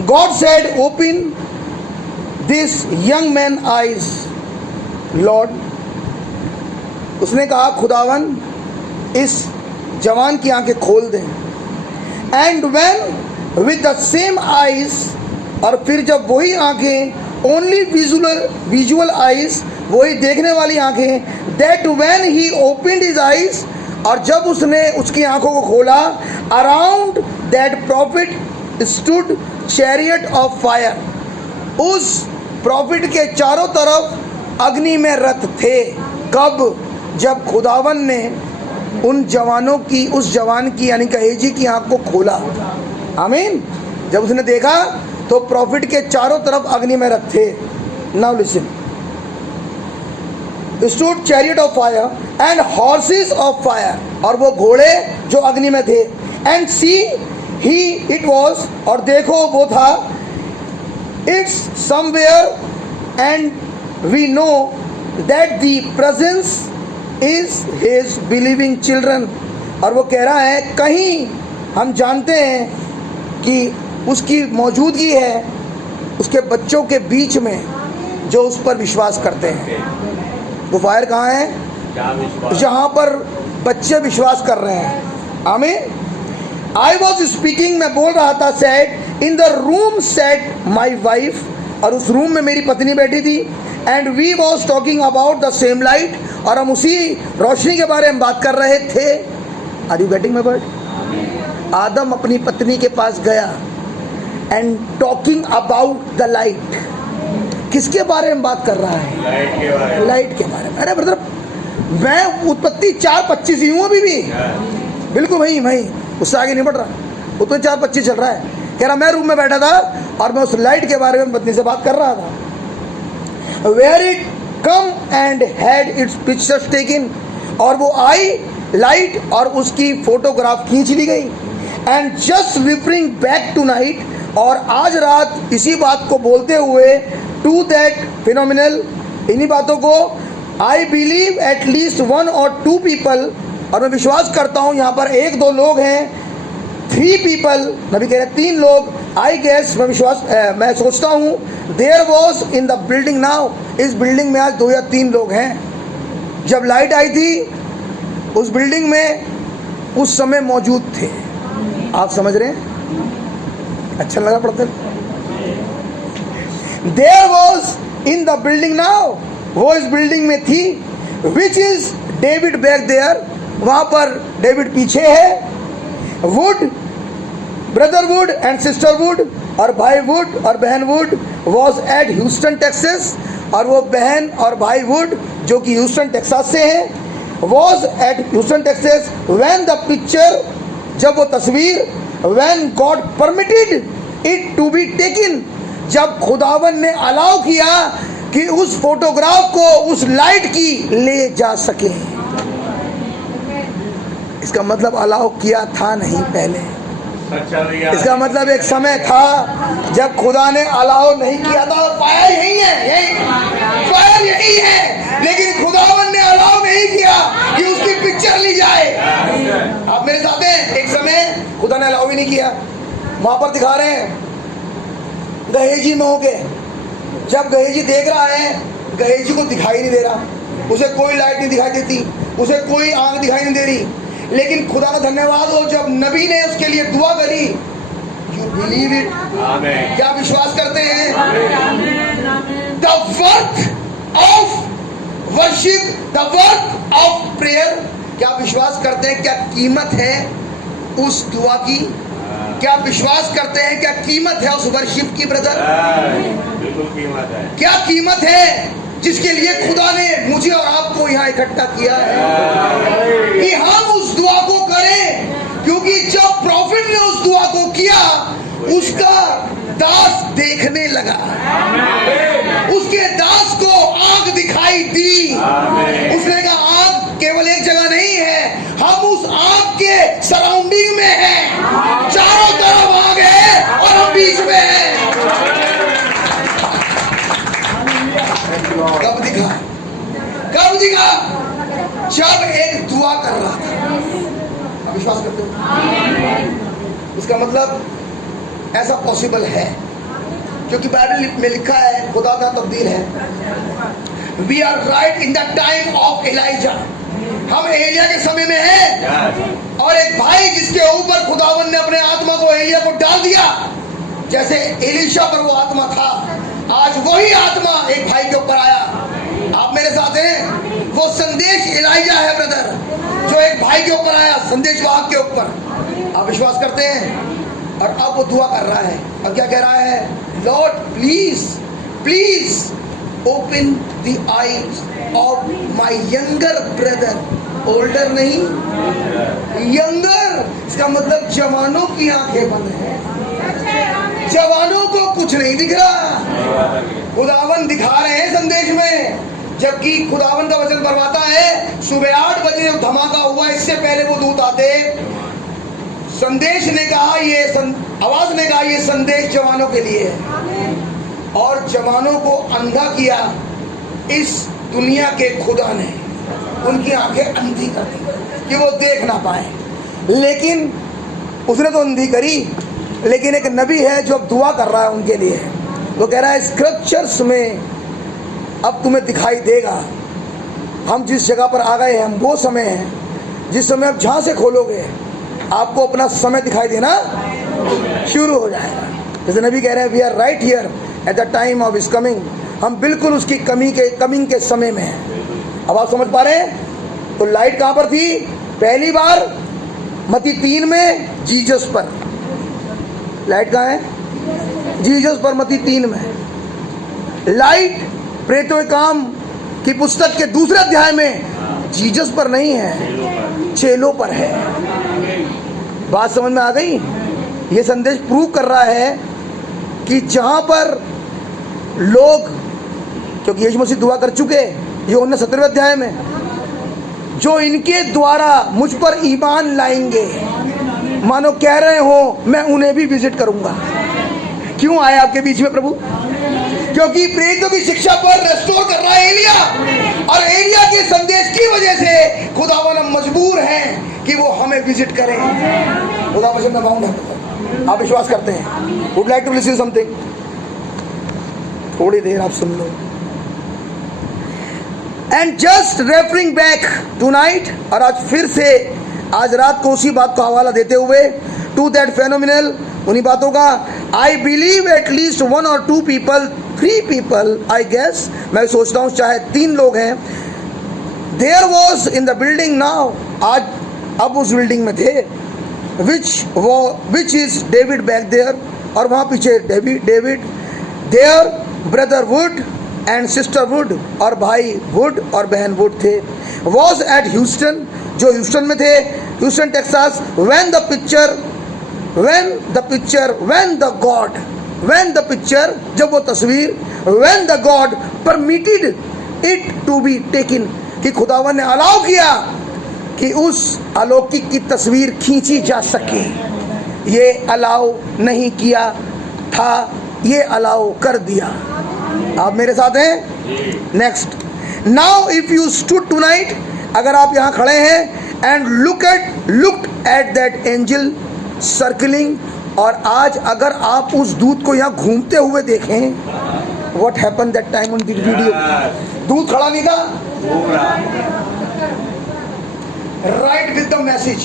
God said open this young man eyes Lord. उसने कहा खुदावन इस जवान की आंखें खोल दें। And when with the same eyes, और फिर जब वही आंखें ओनली विजुअल आइज, वही देखने वाली आंखें, that when he opened his eyes, और जब उसने उसकी आंखों को खोला, around that profit stood chariot of fire, उस प्रॉफिट के चारों तरफ अग्नि में रथ थे। कब? जब खुदावन ने उस जवान की यानी कहेजी की आंख को खोला। आमीन। जब उसने देखा तो प्रॉफिट के चारों तरफ अग्नि में रथ थे। Now listen, stood chariot of fire and horses of fire, और वो घोड़े जो अग्नि में थे। And see he it was, और देखो वो था, it's somewhere and we know that the presence is his believing children. और वो कह रहा है कहीं हम जानते हैं कि उसकी मौजूदगी है उसके बच्चों के बीच में जो उस पर विश्वास करते हैं। वो फायर कहाँ है? जहाँ पर बच्चे विश्वास कर रहे हैं। आमीन। आई वॉज स्पीकिंग, मैं बोल रहा था, said in the room sat my wife, और उस रूम में मेरी पत्नी बैठी थी, and we was talking about the same light, और हम उसी रोशनी के बारे में बात कर रहे थे। Are you getting my word? Adam अपनी पत्नी के पास गया and talking about the light. किसके बारे में बात कर रहा है? लाइट के बारे में। अरे ब्रदर, मैं उत्पत्ति 4:25 ही हूँ अभी भी, बिल्कुल वही उससे आगे नहीं बढ़ रहा। उत्पत्ति 4:25 चल रहा है। कह रहा मैं रूम में बैठा था और मैं उस लाइट के बारे में पत्नी से बात कर रहा था। Where it come and had its pictures taken, और वो आई लाइट और उसकी फोटोग्राफ खींच ली गई। And just referring back tonight, और आज रात इसी बात को बोलते हुए टू दैट फिनोमिनल, इन्हीं बातों को, आई believe at least 1 or 2 people, और मैं विश्वास करता हूँ यहाँ पर 1-2 लोग हैं, 3 people, नबी कह रहे 3 लोग, आई गेस, मैं सोचता हूँ, there was in the building now, इस बिल्डिंग में आज 2 या 3 लोग हैं। जब लाइट आई थी उस बिल्डिंग में उस समय मौजूद थे। आप समझ रहे हैं? अच्छा लगा पढ़ते? There was in the building now, वो इस बिल्डिंग में थी, which is David back there, वहां पर डेविड पीछे है, Wood, brother Wood and sister Wood, और भाई वुड और बहन Wood was at Houston Texas, और वो बहन और भाई वुड जो कि ह्यूस्टन टेक्सास से हैं, was at Houston Texas when the picture, जब वो तस्वीर, when God permitted it to be taken, जब खुदावन ने अलाउ किया कि उस फोटोग्राफ को उस लाइट की ले जा सके। इसका मतलब अलाउ किया था नहीं पहले, इसका मतलब एक समय था जब खुदा ने अलाउ नहीं किया था। फायर यही है, फायर यही है, लेकिन खुदावन ने अलाउ नहीं किया कि उसकी पिक्चर ली जाए। आप मेरे साथ हैं? एक समय खुदा ने अलाउ ही नहीं किया। वहां पर दिखा रहे हैं गहेजी में होके, जब गहेजी देख रहा है, गहेजी को दिखाई नहीं दे रहा, उसे कोई लाइट नहीं दिखाई देती, उसे कोई आंख दिखाई नहीं दे रही, लेकिन खुदा का धन्यवाद हो जब नबी ने उसके लिए दुआ करी। You believe it? क्या विश्वास करते हैं? The worth of worship, the worth of prayer, क्या विश्वास करते हैं? क्या कीमत है उस दुआ की? क्या विश्वास करते हैं? क्या कीमत है उस वर्शिप की ब्रदर? बिल्कुल कीमत है। क्या कीमत है जिसके लिए खुदा ने मुझे और आपको यहाँ इकट्ठा किया है कि हम उस दुआ को करें? क्योंकि जब प्रॉफिट ने उस दुआ को किया, उसका दास देखने लगा, उसके दास को आंख दिखाई दी। उसने कहा आंख केवल एक जगह नहीं है, हम उस आंख के सराउंडिंग में हैं, चारों तरफ आंख है और हम बीच में हैं। कब दिखा? कब दिखा? जब एक दुआ कर रहा था। विश्वास करते हो? इसका मतलब ऐसा पॉसिबल है, क्योंकि बाइबल में लिखा है खुदा का तब्दील है। We are right in the time of Elijah, हम एलिया के समय में हैं, और एक भाई जिसके ऊपर खुदावन ने अपने आत्मा को एलिया को डाल दिया, जैसे एलीशा पर वो आत्मा था, आज वही आत्मा एक भाई के ऊपर आया। आप मेरे साथ हैं? वो संदेश एलाइजा है ब्रदर, जो एक भाई के ऊपर आया, संदेशवाहक के ऊपर। आप विश्वास करते हैं? और अब वो दुआ कर रहा है, अब क्या कह रहा है? Lord please please open the eyes of my younger brother, older नहीं, यंगर, इसका मतलब जवानों की आंखें बंद है, जवानों को कुछ नहीं दिख रहा। खुदावन दिखा रहे हैं संदेश में, जबकि खुदावन का वचन फरमाता है सुबह 8 बजे धमाका हुआ, इससे पहले वो दूत आते, संदेश ने कहा, ये आवाज ने कहा ये संदेश जवानों के लिए है। और जवानों को अंधा किया इस दुनिया के खुदा ने। उनकी आंखें अंधी कर दी कि वो देख ना पाए। लेकिन उसने तो अंधी करी, लेकिन एक नबी है जो अब दुआ कर रहा है उनके लिए। वो कह रहा है स्क्रिप्चर्स में अब तुम्हें दिखाई देगा। हम जिस जगह पर आ गए हैं, हम वो समय है जिस समय आप जहाँ से खोलोगे आपको अपना समय दिखाई देना शुरू हो जाएगा। जैसे नबी कह रहे हैं we are right here at the time of his coming. हम बिल्कुल उसकी कमिंग के समय में हैं। अब आप समझ पा रहे हैं? तो लाइट कहाँ पर थी? पहली बार मत्ती 3 में जीसस पर। लाइट कहाँ है? जीसस पर, मत्ती 3 में। लाइट प्रेरितों के काम की पुस्तक के दूसरे अध्याय में जीसस पर नहीं है, चेलों पर है। बात समझ में आ गई? ये संदेश प्रूव कर रहा है कि जहां पर लोग, क्योंकि यीशु मसीह दुआ कर चुके यूहन्ना 17वें अध्याय में, जो इनके द्वारा मुझ पर ईमान लाएंगे, मानो कह रहे हो मैं उन्हें भी विजिट करूंगा। क्यों आए आपके बीच में प्रभु? क्योंकि प्रेरितों की शिक्षा पर रेस्टोर कर रहा है एलिया, और एलिया के संदेश की वजह से खुदावन मजबूर हैं कि वो हमें विजिट करें। खुदा पसंद है। आप विश्वास करते हैं? Would like to listen something? थोड़ी देर आप सुन लो। And just referring back tonight, और आज फिर से आज रात को उसी बात का हवाला देते हुए टू दैट फेनोमिनल, उन्हीं बातों का, I believe at least 1 or 2 people, 3 people I guess, मैं सोचता हूँ चाहे 3 लोग हैं। There was in the building now, आज अब उस बिल्डिंग में थे, which is David back there, और वहाँ पीछे David there, brother Wood and sister Wood, और भाई वुड और बहन वुड थे। वॉज एट ह्यूस्टन, जो ह्यूस्टन में थे, Houston Texas, when the picture, जब वो तस्वीर, when the God permitted it to be taken, कि खुदावन ने अलाउ किया कि उस अलौकिक की तस्वीर खींची जा सके। ये अलाउ नहीं किया था, ये अलाउ कर दिया। आप मेरे साथ हैं? Next, now if you stood tonight, अगर आप यहाँ खड़े हैं, and looked at that angel circling, और आज अगर आप उस दूत को यहाँ घूमते हुए देखें, what happened that time on the video? दूत खड़ा नहीं था, राइट विद द मैसेज।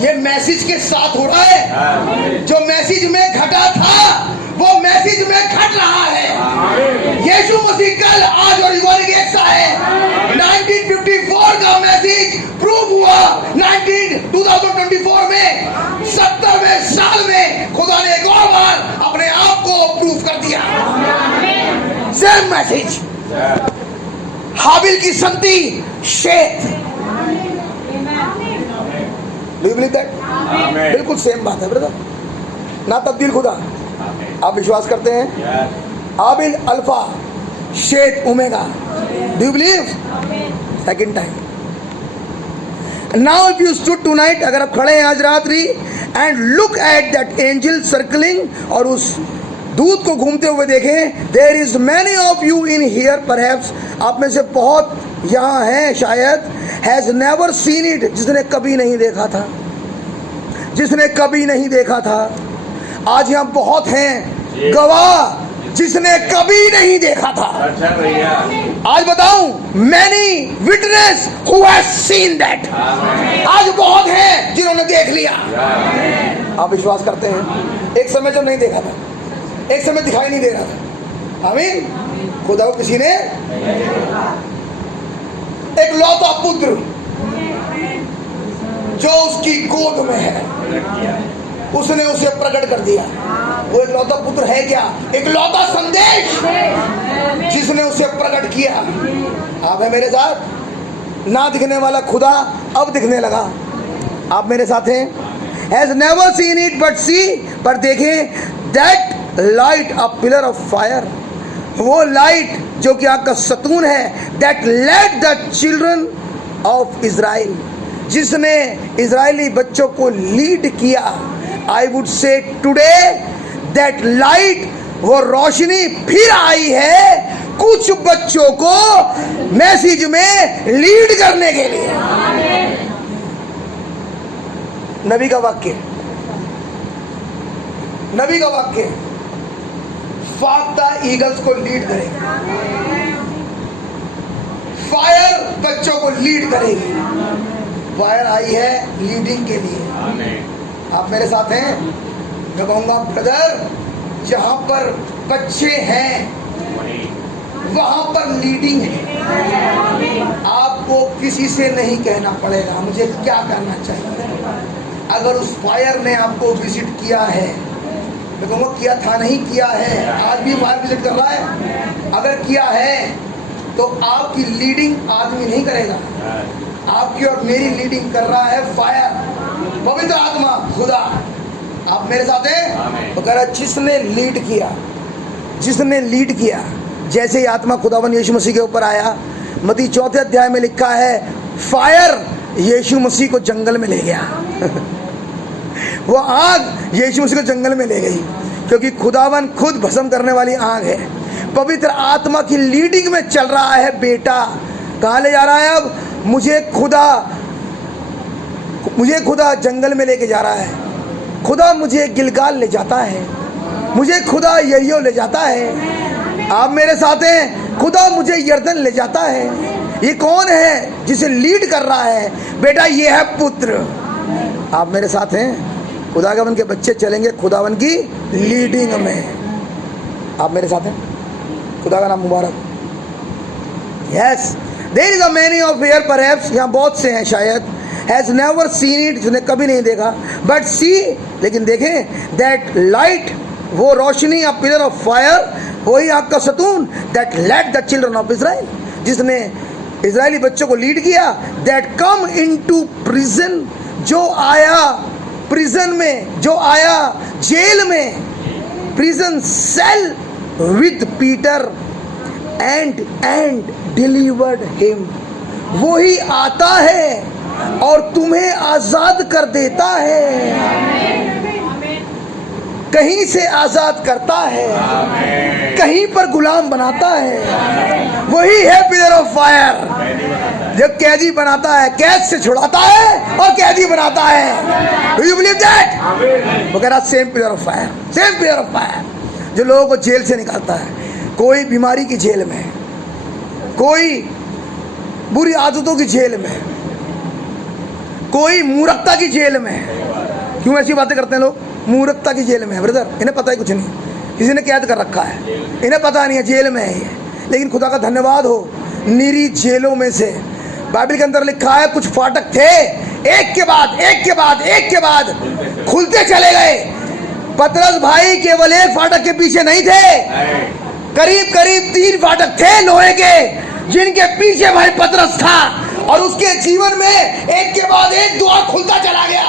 ये मैसेज के साथ हो रहा है। जो मैसेज में घटा था वो मैसेज में घट रहा है। यीशु मसीह कल, आज और युगानिक एक सा है। 1954 का मैसेज प्रूव हुआ 2024 में, 70वें साल में खुदा ने एक और बार अपने आप को प्रूव कर दिया। सेम मैसेज, हाबिल की संति, शेत। Do you believe that? बिल्कुल सेम बात है ब्रदर, ना तब्दील खुदा। आप विश्वास करते हैं? हाबिल अल्फा, शेत omega. Do you believe? Second time. Now if you stood tonight, अगर आप खड़े हैं आज रात्रि, and look at that angel circling, और उस दूत को घूमते हुए देखें, there is many of you in here perhaps, आप में से बहुत यहाँ हैं शायद, हैज नेवर सीन इट, जिसने कभी नहीं देखा था, जिसने कभी नहीं देखा था। आज यहाँ बहुत हैं गवाह जिसने कभी नहीं देखा था। अच्छा भैया, आज बताऊं, many witness who has seen that. आज बहुत हैं जिन्होंने देख लिया। आप विश्वास करते हैं? एक समय जब नहीं देखा था, एक समय दिखाई नहीं दे रहा था। आमीन। खुदा को किसी ने, एक लौता पुत्र जो उसकी गोद में है, उसने उसे प्रकट कर दिया। वो एक लौता पुत्र है क्या? एक लौता संदेश जिसने उसे प्रकट किया। आप है मेरे साथ? ना दिखने वाला खुदा अब दिखने लगा। आप मेरे साथ हैं? Has never seen it but see, पर देखें, that light a pillar of fire, वो लाइट जो कि आपका सतून है, that led the children of Israel, जिसने इजरायली बच्चों को लीड किया। I would say today that light वो रोशनी फिर आई है कुछ बच्चों को मैसेज में लीड करने के लिए। नबी का वाक्य, नबी का वाक्य, फाख्ता ईगल्स को लीड करेगा, फायर बच्चों को लीड करेगी। फायर आई है लीडिंग के लिए। आप मेरे साथ हैं? मैं कहूंगा ब्रदर, जहां पर बच्चे हैं वहां पर लीडिंग है। आपको किसी से नहीं कहना पड़ेगा मुझे क्या करना चाहिए। अगर उस फायर ने आपको विजिट किया है, मैं कहूँगा किया था नहीं किया है, आज भी फायर विजिट कर रहा है, अगर किया है तो आपकी लीडिंग आदमी नहीं करेगा, आपकी और मेरी लीडिंग कर रहा है फायर, पवित्र आत्मा, खुदा। आप मेरे साथ हैं? तो कह रहा जिसने लीड किया, जिसने लीड किया, जैसे ही आत्मा खुदावन यीशु मसीह के ऊपर आया, मत्ती 4 अध्याय में लिखा है फायर यीशु मसीह को जंगल में ले गया। वो आग यीशु मसीह को जंगल में ले गई, क्योंकि खुदावन खुद भस्म करने वाली आग है। पवित्र आत्मा की लीडिंग में चल रहा है बेटा। कहाँ ले जा रहा है? अब मुझे खुदा जंगल में लेके जा रहा है, खुदा मुझे गिलगाल ले जाता है, मुझे खुदा यरीहो ले जाता है। आप मेरे साथ हैं? खुदा मुझे यरदन ले जाता है। ये कौन है जिसे लीड कर रहा है? बेटा ये है पुत्र। आप मेरे साथ हैं? खुदावन के बच्चे चलेंगे खुदावन की लीडिंग में। आप मेरे साथ हैं? खुदा का नाम मुबारक। Yes, there is a many of here perhaps, यहाँ बहुत से हैं शायद, हैज नेवर सीन इट, जिन्हें कभी नहीं देखा, बट सी, लेकिन देखें, दैट लाइट, वो रोशनी, अ पिलर ऑफ फायर, वही आग का सतून, that led the children of Israel, जिसने इजरायली बच्चों को लीड किया, दैट कम इनटू प्रिजन, जो आया प्रिजन में, जो आया जेल में, prison cell with Peter and delivered him, वही आता है और तुम्हें आजाद कर देता है। कहीं से आजाद करता है, कहीं पर गुलाम बनाता है। वही है पिलर ऑफ फायर, जो कैदी बनाता है, कैद से छुड़ाता है और कैदी बनाता है। Do you believe that? वो कह रहा same pillar of fire, same pillar of fire, जो लोगों को जेल से निकालता है। कोई बीमारी की जेल में, कोई बुरी आदतों की जेल में, कोई मूर्खता की जेल में। क्यों ऐसी बातें करते हैं लोग? मूर्खता की जेल में है ब्रदर, इन्हें पता ही कुछ नहीं, किसी ने कैद कर रखा है, इन्हें पता नहीं है जेल में है ये। लेकिन खुदा का धन्यवाद हो, निरी जेलों में से बाइबल के अंदर लिखा है कुछ फाटक थे, एक के बाद एक के बाद एक के बाद खुलते चले गए। पतरस भाई केवल एक फाटक के पीछे नहीं थे, करीब करीब 3 फाटक थे लोहे के, जिनके पीछे भाई पतरस था, और उसके जीवन में एक के बाद एक द्वार खुलता चला गया।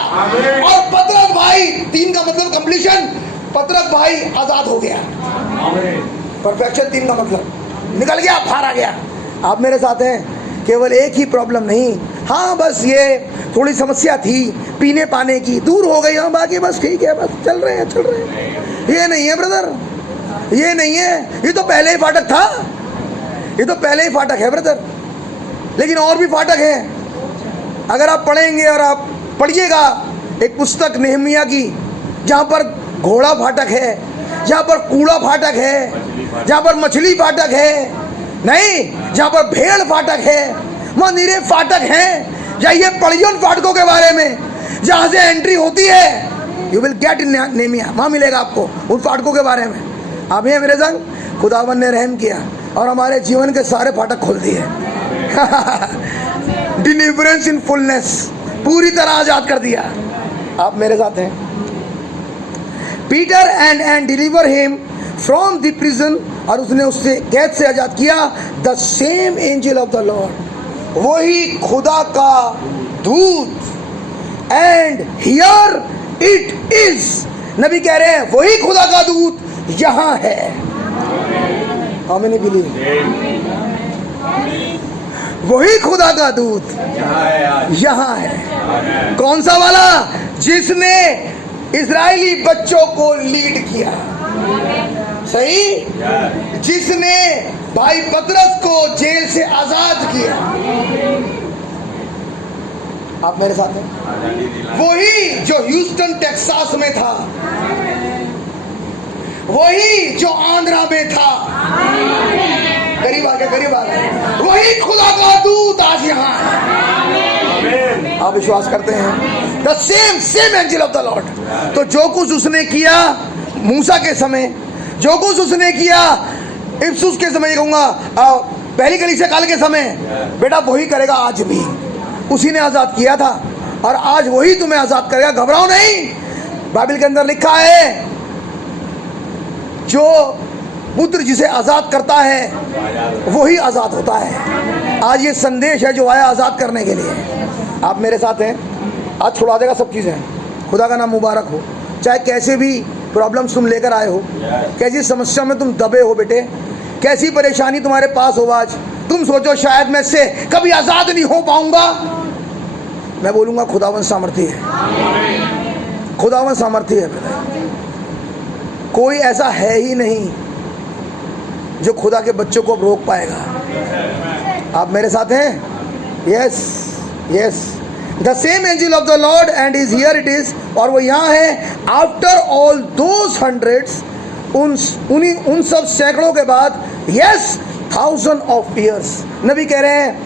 और पतरस भाई, 3 का मतलब कंप्लीशन, पतरस भाई आजाद हो गया। परफेक्शन 3 का मतलब निकल गया, बाहर आ गया। आप मेरे साथ हैं? केवल एक ही प्रॉब्लम नहीं, हाँ बस ये थोड़ी समस्या थी पीने पाने की, दूर हो गई, हाँ बाकी बस ठीक है, बस चल रहे हैं। ये नहीं है ब्रदर, ये नहीं है, ये तो पहले ही फाटक था, ये तो पहले ही फाटक है ब्रदर। लेकिन और भी फाटक हैं। अगर आप पढ़ेंगे और आप पढ़िएगा एक पुस्तक नेहमिया की, जहाँ पर घोड़ा फाटक है, जहाँ पर कूड़ा फाटक है, जहाँ पर मछली फाटक है, नहीं, जहाँ पर भेड़ फाटक है, वहाँ निरे फाटक हैं। जाइए पढ़िए उन फाटकों के बारे में, जहाँ से एंट्री होती है। You will get in Nehemiah, वहाँ मिलेगा आपको उन फाटकों के बारे में। आप ये मेरे संग, खुदावन ने रहम किया और हमारे जीवन के सारे फाटक खोल दिए। डिलीवरेंस इन फुलनेस, पूरी तरह आजाद कर दिया। आप मेरे साथ हैं? Peter and deliver him from the prison, और उसने उससे कैद से आजाद किया। The same angel of the Lord, वही खुदा का दूत, एंड हियर इट इज, नबी कह रहे हैं वही खुदा का दूत यहाँ है। How many believe? वही खुदा का दूत यहाँ है। कौन सा वाला? जिसने इजरायली बच्चों को लीड किया, सही, Yes. जिसने भाई पतरस को जेल से आजाद किया। आप मेरे साथ हैं? आजादी दिलाने। वही जो ह्यूस्टन टेक्सास में था, वही जो आंध्रा में था, करीब आ गया, करीब आ गया, वही खुदा का दूत आज यहाँ है। आप विश्वास करते हैं? The same angel of the Lord. तो जो कुछ उसने किया मूसा के समय, जो कुछ उसने किया इफसुस के समय, कहूंगा पहली कलीसिया काल के समय, बेटा वही करेगा आज भी। उसी ने आजाद किया था और आज वही तुम्हें आजाद करेगा। घबराओ नहीं। बाइबल के अंदर लिखा है, जो पुत्र जिसे आजाद करता है वही आजाद होता है। आज ये संदेश है जो आया आजाद करने के लिए। आप मेरे साथ हैं? आज छुड़ा देगा सब चीजें। खुदा का नाम मुबारक हो। चाहे कैसे भी प्रॉब्लम्स तुम लेकर आए हो, कैसी समस्या में तुम दबे हो बेटे, कैसी परेशानी तुम्हारे पास हो, आज तुम सोचो शायद मैं इससे कभी आजाद नहीं हो पाऊंगा। मैं बोलूंगा खुदावन सामर्थी है, खुदावन सामर्थी है बेटा। कोई ऐसा है ही नहीं जो खुदा के बच्चों को अब रोक पाएगा। आप मेरे साथ हैं? Yes yes. The same angel of the Lord and is here it is. और वो यहाँ है। आफ्टर ऑल दोज हंड्रेड्स, उन सब सैकड़ों के बाद, यस 1000 ऑफ ईयर्स। नबी कह रहे हैं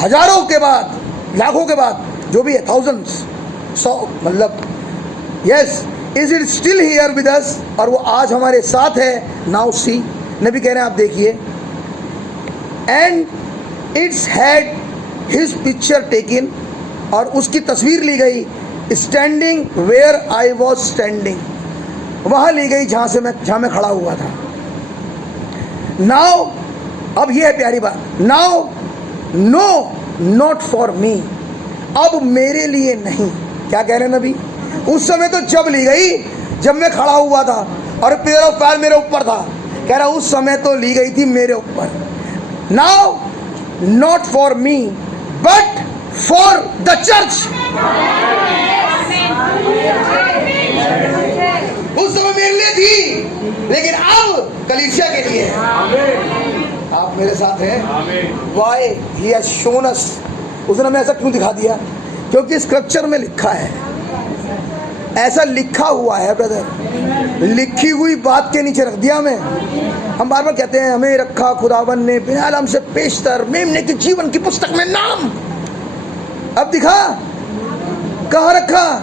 हजारों के बाद, लाखों के बाद, जो भी है, थाउजेंड्स, 100, मतलब yes is it still here with us. और वो आज हमारे साथ है। नाउ सी, नबी कह रहे हैं आप देखिए, and it's had his picture taken, और उसकी तस्वीर ली गई, standing where I was standing, वहां ली गई जहां मैं खड़ा हुआ था। नाउ, अब ये है प्यारी बात, now no not for me, अब मेरे लिए नहीं। क्या कह रहे हैं नबी? उस समय तो जब ली गई, जब मैं खड़ा हुआ था और पिलर ऑफ फायर मेरे ऊपर था, कह रहा उस समय तो ली गई थी मेरे ऊपर। Now not for me but for the church. उस समय मेरे लिए थी, लेकिन अब कलीसिया के लिए है। आप मेरे साथ हैं? वाई ही हैज शोन अस। उसने हमें ऐसा क्यों दिखा दिया? क्योंकि स्क्रिप्चर में लिखा है, ऐसा लिखा हुआ है ब्रदर। लिखी हुई बात के नीचे रख दिया हमें। हम बार बार कहते हैं हमें रखा खुदावन ने बिना अलम से पेशतर मेमने के जीवन की पुस्तक में नाम। अब दिखा कहाँ रखा?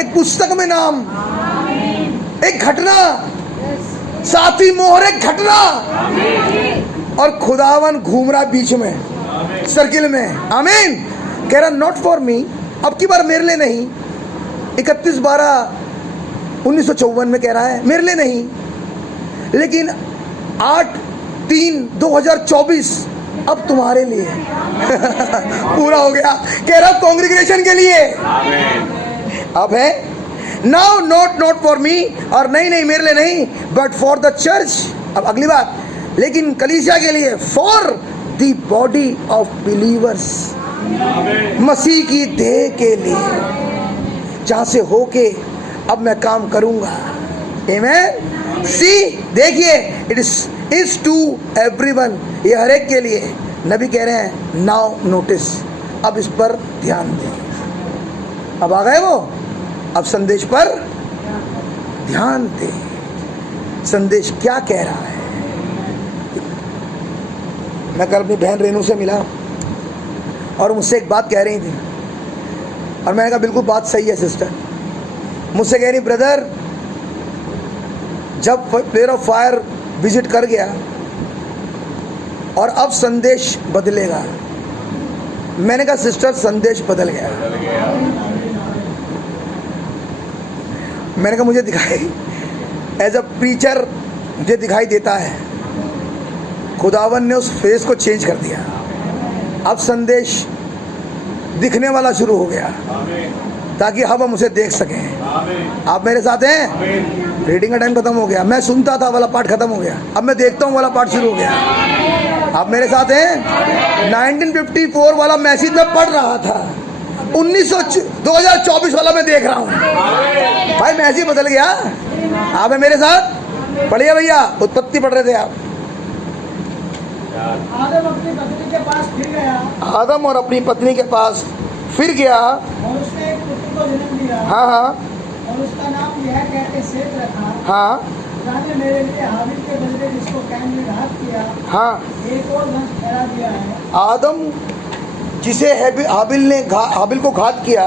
एक पुस्तक में नाम, एक घटना, साथी मोहर एक घटना, और खुदावन घूम रहा बीच में सर्किल में। आमीन। कह रहा नॉट फॉर मी, अब की बार मेरे लिए नहीं। 31/12/1954 में कह रहा है मेरे लिए नहीं, लेकिन 8/3/2024 अब तुम्हारे लिए पूरा हो गया। कह रहा कांग्रेगेशन के लिए अब है। नाउ नॉट फॉर मी, और नहीं मेरे लिए नहीं, बट फॉर द चर्च। अब अगली बात, लेकिन कलीसिया के लिए, for the body of believers, मसीह की देह के लिए, जहां से होके अब मैं काम करूंगा। आमीन। सी, देखिए, इट इज टू एवरीवन, ये हर एक के लिए। नबी कह रहे हैं नाउ नोटिस, अब इस पर ध्यान दें। अब आ गए वो, अब संदेश पर ध्यान दें। संदेश क्या कह रहा है? मैं कल अपनी बहन रेनू से मिला और मुझसे एक बात कह रही थी, और मैंने कहा बिल्कुल बात सही है सिस्टर। मुझसे कह रही, ब्रदर जब प्लेयर ऑफ फायर विजिट कर गया और अब संदेश बदलेगा। मैंने कहा सिस्टर संदेश बदल गया। मैंने कहा मुझे दिखाई, एज अ प्रीचर मुझे दिखाई देता है खुदावन ने उस फेस को चेंज कर दिया। अब संदेश दिखने वाला शुरू हो गया, ताकि अब हम उसे देख सकें। आप मेरे साथ हैं? रीडिंग का टाइम खत्म हो गया। मैं सुनता था वाला पार्ट खत्म हो गया, अब मैं देखता हूँ वाला पार्ट शुरू हो गया। आप मेरे साथ हैं? 1954 वाला मैसेज में पढ़ रहा था, 2024 वाला मैं देख रहा हूँ। भाई मैसेज बदल गया। आप है मेरे साथ? पढ़िए भैया, उत्पत्ति पढ़ रहे थे आप। आदम अपनी पत्नी के पास फिर गया आदम और अपनी पत्नी के पास फिर गया। और उसने एक पुत्र को जन्म दिया हाँ हाँ और उसका नाम यह कह के सेत रखा, हाँ खुदा ने मेरे लिए हाबिल के बदले जिसको कैन ने घात किया हाँ। एक और वंश ठहरा दिया है। आदम जिसे हाबिल को घात किया,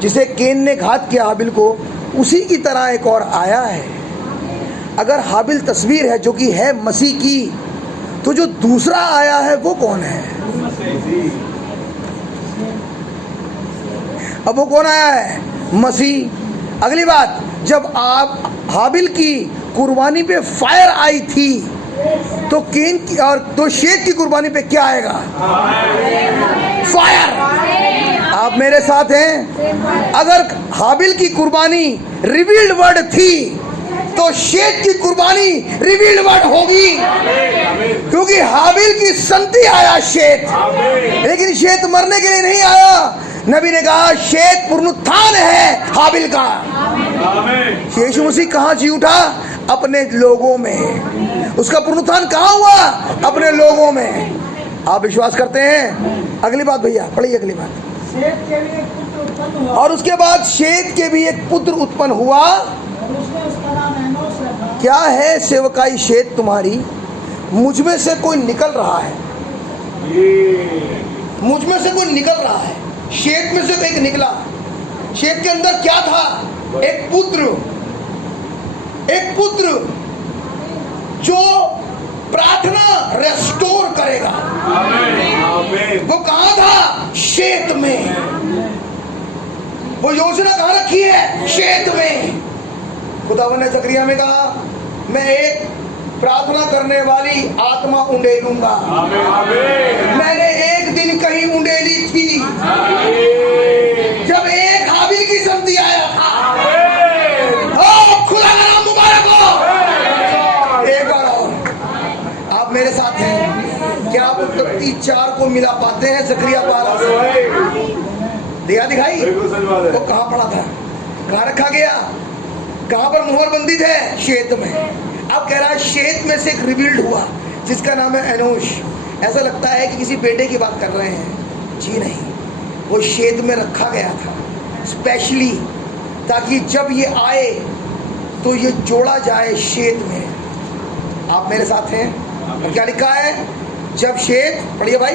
जिसे केन ने घात किया हाबिल को, उसी की तरह एक और आया है। अगर हाबिल तस्वीर है जो कि है मसीह की, तो जो दूसरा आया है वो कौन है? अब वो कौन आया है? मसीह। अगली बात, जब आप हाबिल की कुर्बानी पे फायर आई थी, तो केन की और तो शेत की कुर्बानी पे क्या आएगा? फायर। आप मेरे साथ हैं? अगर हाबिल की कुर्बानी रिवील्ड वर्ड थी, तो शेत की कुर्बानी रिवील्ड वर्ड होगी, क्योंकि हाबिल की संति आया शेत, लेकिन शेत मरने के लिए नहीं आया। नबी ने कहा शेत पुनरुत्थान है हाबिल का। यीशु मसीह कहाँ जी उठा? अपने लोगों में। उसका पुनरुत्थान कहाँ हुआ? अपने लोगों में। आप विश्वास करते हैं? अगली बात भैया पढ़िए, अगली बात। शेत के भी एक पुत्र उत्पन्न हुआ और उसके बाद शेत के भी एक पुत्र उत्पन्न हुआ, और उसने उसका नाम एनोश रखा। क्या है सेवकाई शेत तुम्हारी? मुझ में से कोई निकल रहा है, मुझ में से कोई निकल रहा है। शेत में से एक निकला। शेत के अंदर क्या था? एक पुत्र, एक पुत्र जो प्रार्थना रेस्टोर करेगा। वो कहाँ था? शेत में। वो योजना कहाँ रखी है? शेत में। खुदावन ने जकरिया में कहा, मैं एक प्रार्थना करने वाली आत्मा उंडेलूंगा। मैंने एक दिन कहीं उंडेली थी, जब एक हाबिल की संति आया था। खुदा का नाम मुबारक हो। एक बार और, आप मेरे साथ हैं? क्या आप उत्पत्ति 4 को मिला पाते हैं जकरिया 12 से? दिया दिखाई? वो कहाँ पड़ा था? कहाँ रखा गया? कहाँ पर मुहर बंदी थे? शेत में। अब कह रहा है शेत में से एक रिवील्ड हुआ जिसका नाम है एनोश। ऐसा लगता है कि किसी बेटे की बात कर रहे हैं। जी नहीं, वो शेत में रखा गया था स्पेशली, ताकि जब ये आए तो ये जोड़ा जाए शेत में। आप मेरे साथ हैं? अब क्या लिखा है? जब शेत, पढ़िए भाई।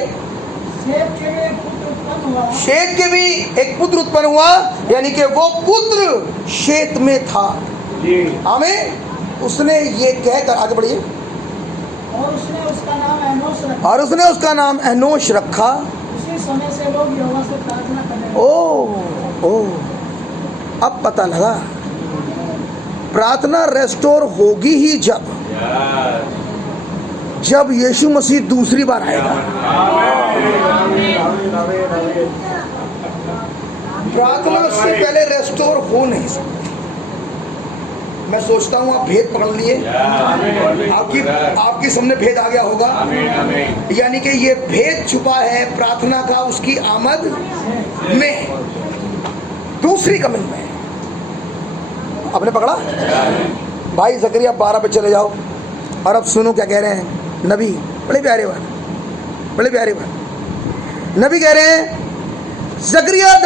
शेत के भी एक पुत्र उत्पन्न हुआ। शेत के भी एक पुत्र उत्पन्न हुआ, यानी कि वो पुत्र शेत में था। आमीन। उसने ये कहकर, आगे बढ़िए। और उसने उसका नाम एनोश रखा। और उसने उसका नाम एनोश रखा। उसी समय से लोग यहोवा से प्रार्थना करने लगे। ओ, अब पता लगा प्रार्थना रेस्टोर होगी ही जब यीशु मसीह दूसरी बार आएगा। प्रार्थना से पहले रेस्टोर हो नहीं सकती। मैं सोचता हूँ आप भेद पकड़ लिए। आपके सामने भेद आ गया होगा। यानी कि ये भेद छुपा है प्रार्थना का उसकी आमद में, दूसरी कमिंग में। आपने पकड़ा? भाई जकरिया 12 पे चले जाओ और अब सुनो क्या कह रहे हैं नबी। बड़े प्यारे बात, बड़े प्यारे बात। नबी कह रहे हैं Zechariah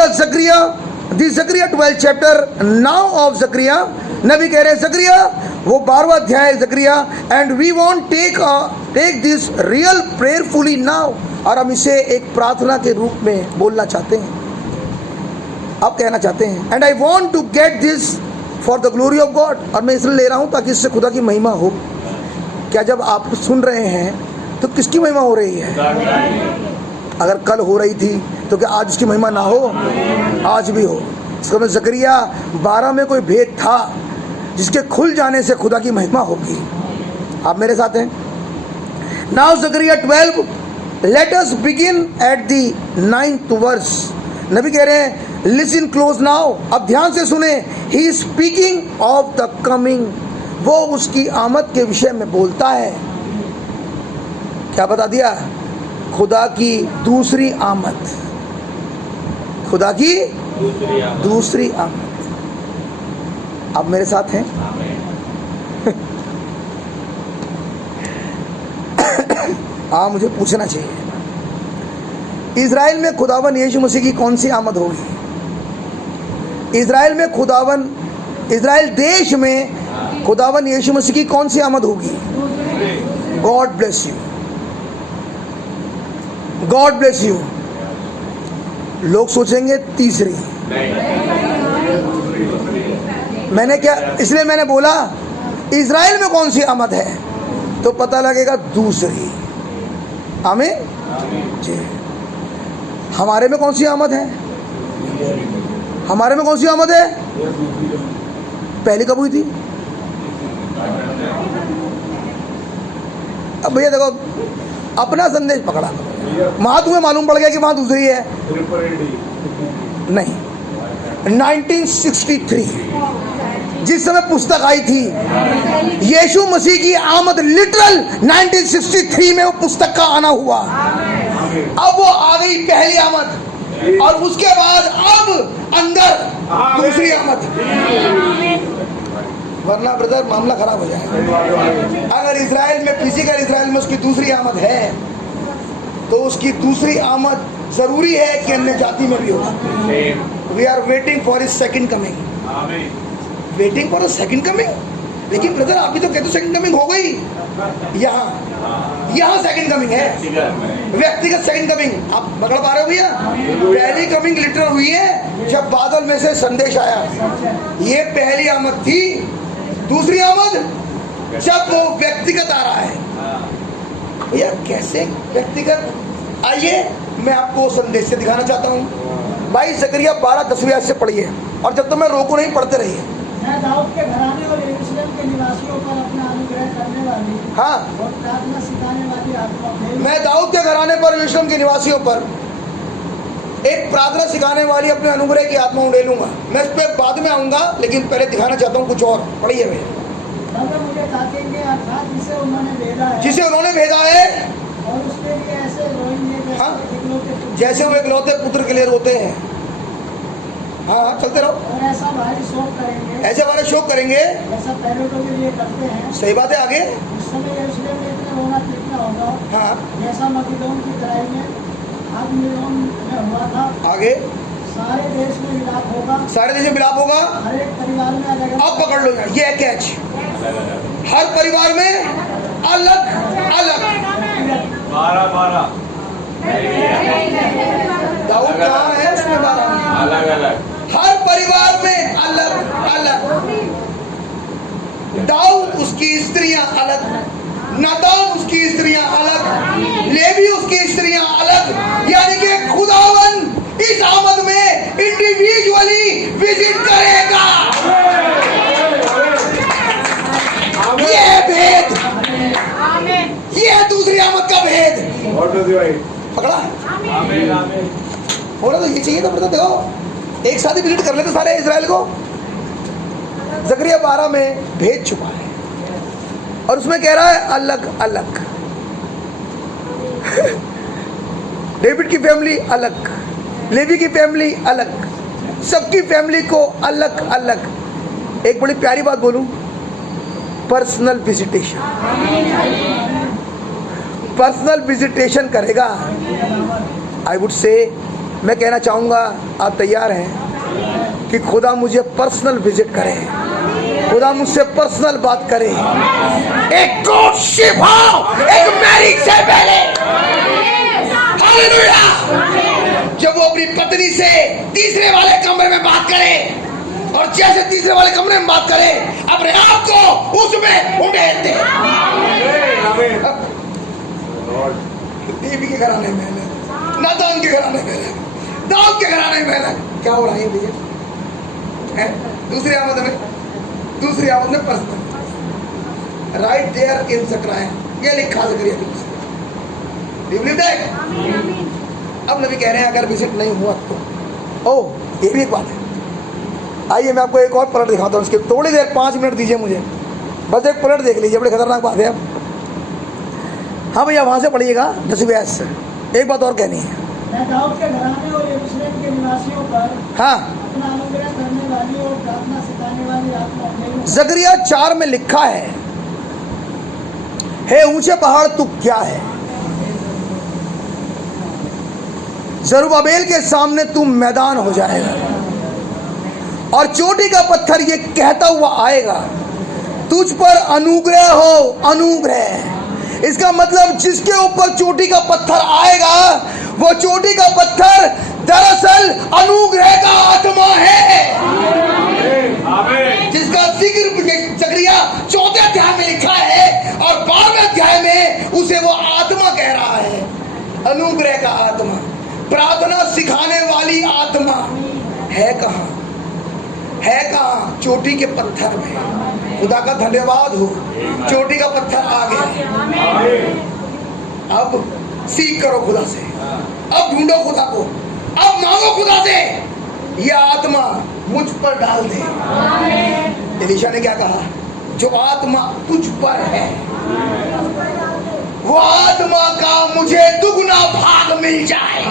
12 चैप्टर नाउ ऑफ जकरिया। नबी कह रहे हैं जकरिया, वो 12वां अध्याय जकरिया, and we want take this real prayerfully now. और हम इसे एक प्रार्थना के रूप में बोलना चाहते हैं, अब कहना चाहते हैं। And I want to get this for the glory of God. और मैं इसलिए ले रहा हूँ ताकि इससे खुदा की महिमा हो। क्या जब आप सुन रहे हैं तो किसकी महिमा हो रही है? अगर कल हो रही थी तो क्या आज उसकी महिमा ना हो? आज भी हो। इसका मतलब जकरिया 12 में कोई भेद था जिसके खुल जाने से खुदा की महिमा होगी। आप मेरे साथ हैं? नाउ जकरिया 12, let us begin at the 9th verse. नबी कह रहे हैं लिसन क्लोज नाउ। अब ध्यान से सुने। He is speaking of the coming. वो उसकी आमद के विषय में बोलता है। क्या बता दिया? खुदा की दूसरी आमद, खुदा की दूसरी आमद। आप मेरे साथ हैं? हाँ, मुझे पूछना चाहिए। इज़राइल में खुदावन यीशु मसीह की कौन सी आमद होगी? इज़राइल देश में खुदावन यीशु मसीह की कौन सी आमद होगी? God bless you, God bless you. लोग सोचेंगे तीसरी। मैंने क्या, इसलिए मैंने बोला इज़राइल में कौन सी आमद है, तो पता लगेगा दूसरी। आमीन जी। हमारे में कौन सी आमद है? हमारे में कौन सी आमद है? पहली कब हुई थी? अब भैया देखो, अपना संदेश पकड़ा, वहां तुम्हें मालूम पड़ गया कि वहां दूसरी है। नहीं, 1963 जिस समय पुस्तक आई थी, यीशु मसीह की आमद लिटरल 1963 में वो पुस्तक का आना हुआ। अब वो आ गई पहली आमद, और उसके बाद अब अंदर दूसरी आमद। वरना ब्रदर मामला खराब हो जाएगा। अगर इज़राइल में, फिजिकल इज़राइल में उसकी दूसरी आमद है, तो उसकी दूसरी आमद जरूरी है कि अन्य जाति में भी होगा। We are waiting for his second coming, waiting for second coming. लेकिन ब्रदर आप भी तो कहते सेकंड कमिंग हो गई। यहाँ सेकंड कमिंग है, व्यक्तिगत सेकंड कमिंग। आप पकड़ पा रहे हो भैया? पहली कमिंग लिटरल हुई है जब बादल में से संदेश आया, ये पहली आमद थी। दूसरी आमद जब वो व्यक्तिगत आ रहा है। भैया कैसे व्यक्तिगत? आइए मैं आपको संदेश से दिखाना चाहता हूँ। भाई जकरिया 12:10 आयत से पढ़िए, और जब तक मैं रोकू नहीं पढ़ते रहिए। मैं दाऊद के घराने और यरूशलेम के निवासियों पर अपना अनुग्रह करने वाली हाँ, और प्रार्थना सिखाने वाली आत्मा भेज। मैं दाऊद के घराने पर, यरूशलेम के निवासियों पर एक प्रार्थना सिखाने वाली अपने अनुग्रह की आत्मा उड़ेलूंगा। मैं इस पर बाद में आऊंगा, लेकिन पहले दिखाना चाहता हूँ कुछ और। पढ़िए भैया। तब वे मुझे ताकेंगे, अर्थात जिसे उन्होंने भेजा है, जिसे उन्होंने भेजा है, और उसके लिए ऐसे रोएंगे हाँ, जैसे जैसे इकलौते पुत्र। वो इकलौते पुत्र के लिए रोते हैं। हाँ हाँ, चलते रहो। और ऐसा भारी शोक करेंगे, ऐसे वाले शोक करेंगे, जैसा पैरोटों के लिए करते हैं। सही बात है। आगे, उस समय यरूशलेम में इतना रोना पीटना होगा, हाँ जैसा मकीदोन की तराई में आदमियों में हुआ था। आगे, सारे देश में विलाप होगा, सारे देश में विलाप होगा। हर एक परिवार में अलग अब पकड़ लो यार, ये है कैच। हर परिवार में अलग अलग। 12 दाऊद कहाँ है इसमें? 12 अलग अलग। हर परिवार में अलग अलग। दाऊद उसकी स्त्रियां अलग, नातान उसकी स्त्रियां अलग, लेवी उसकी स्त्रियां अलग। यानी कि खुदावन इस आमद में इंडिविजुअली विजिट करेगा। ये भेद, ये दूसरी आमद का भेद पकड़ा। बोला तो ये चाहिए था, पता देखो एक साथ ही विजिट कर लेते सारे इज़राइल को। जकरिया 12 में भेद छुपा है, और उसमें कह रहा है अलग अलग। डेविड की फैमिली अलग, लेवी की फैमिली अलग, सबकी फैमिली को अलग अलग। एक बड़ी प्यारी बात बोलूं, पर्सनल विजिटेशन, पर्सनल विजिटेशन करेगा। आई वुड से, मैं कहना चाहूँगा आप तैयार हैं कि खुदा मुझे पर्सनल विजिट करे, खुदा मुझसे पर्सनल बात करे। एक कोर्टशिप हो, एक मैरिज से पहले, हालेलुया, जब वो अपनी पत्नी से तीसरे वाले कमरे में बात करे, और जैसे तीसरे वाले कमरे में बात करे, अपने आप को उसमें उड़ेल दे। देवी के घराने में, नातान के घराने में, दाऊद के घराने में क्या हो रहा है भैया? दूसरी आमद में, दूसरी आमद में पर्सनल, राइट देयर इन जकरिया, ये लिखा जकरिया की पुस्तक। अब नबी कह रहे हैं अगर विजिट नहीं हुआ तो, ओह ये भी एक बात है। आइए मैं आपको एक और पलट दिखाता हूँ, उसके थोड़ी देर 5 मिनट दीजिए मुझे, बस एक पलट देख लीजिए, बड़ी खतरनाक बात है। हाँ भैया वहाँ से पढ़िएगा 10वीं आयत से। एक बात और कहनी है, मैं दाऊद के घराने और यरूशलेम के निवासियों पर हाँ, अपना अनुग्रह करने वाली और प्रार्थना सिखाने वाली आत्मा भेजूंगा। जकरिया 4 में लिखा है, हे ऊंचे पहाड़ तू क्या है, जरुब्बाबेल के सामने तू मैदान हो जाएगा और चोटी का पत्थर ये कहता हुआ आएगा, तुझ पर अनुग्रह हो, अनुग्रह। इसका मतलब जिसके ऊपर चोटी का पत्थर आएगा, वो चोटी का पत्थर दरअसल अनुग्रह का आत्मा है, जिसका जिक्र जकरिया 4 अध्याय में लिखा है और 12वें अध्याय में उसे वो आत्मा कह रहा है, अनुग्रह का आत्मा, प्रार्थना सिखाने वाली आत्मा है कहाँ? है कहाँ? चोटी के पत्थर में। खुदा का धन्यवाद हो, चोटी का पत्थर आ गया। अब सीख करो खुदा से, अब ढूंढो खुदा को, अब मांगो खुदा से, यह आत्मा मुझ पर डाल दे। एलीशा ने क्या कहा? जो आत्मा तुझ पर है, वो आत्मा का मुझे दुगना भाग मिल जाए।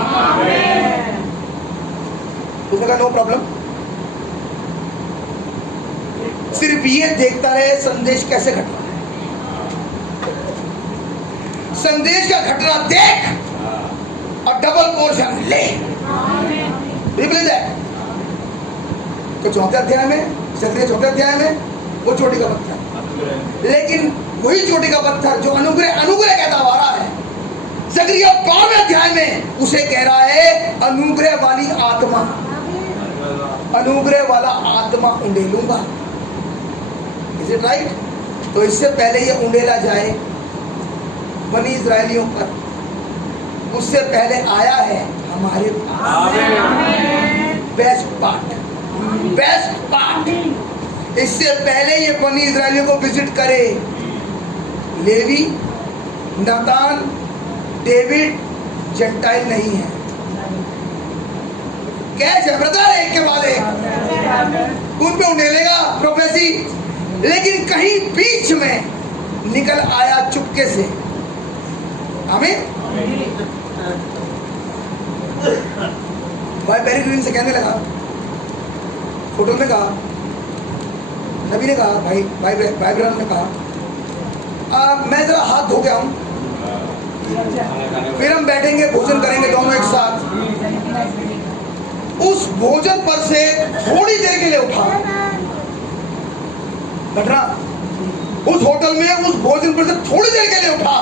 उसने कहा नो प्रॉब्लम, सिर्फ ये देखता रहे संदेश कैसे घट रहा है, संदेश का घटना देख और डबल पोर्शन ले। तो 4 अध्याय में, जकरिया 4 अध्याय में वो चोटी का पत्थर, लेकिन वही चोटी का पत्थर जो अनुग्रह अनुग्रह कहता आ रहा है, जकरिया 12वें अध्याय में उसे कह रहा है अनुग्रह वाली आत्मा, अनुग्रह वाला आत्मा उंडेलूंगा। Is it right? तो इससे पहले ये उंडेला जाए बनी इजराइलियों पर, उससे पहले आया है हमारे पास। बेस्ट पार्ट, बेस्ट पार्ट, इससे पहले ये बनी इजराइलियों को विजिट करे, लेवी, नातान, डेविड जेंटाइल नहीं है। कैसे ब्रदर, एक के बाद एक उन पे उंडेलेगा प्रोफेसी, लेकिन कहीं बीच में निकल आया चुपके से। आमीन। भाई बैरी ग्रीन से कहने लगा, होटल में कहा, नबी ने कहा, भाई ब्रहण ने कहा, मैं जरा हाथ धो के आऊं, फिर हम बैठेंगे, भोजन करेंगे दोनों एक साथ। उस भोजन पर से थोड़ी देर के लिए उठा घटना, उस होटल में उस भोजन पर से थोड़ी देर के लिए उठा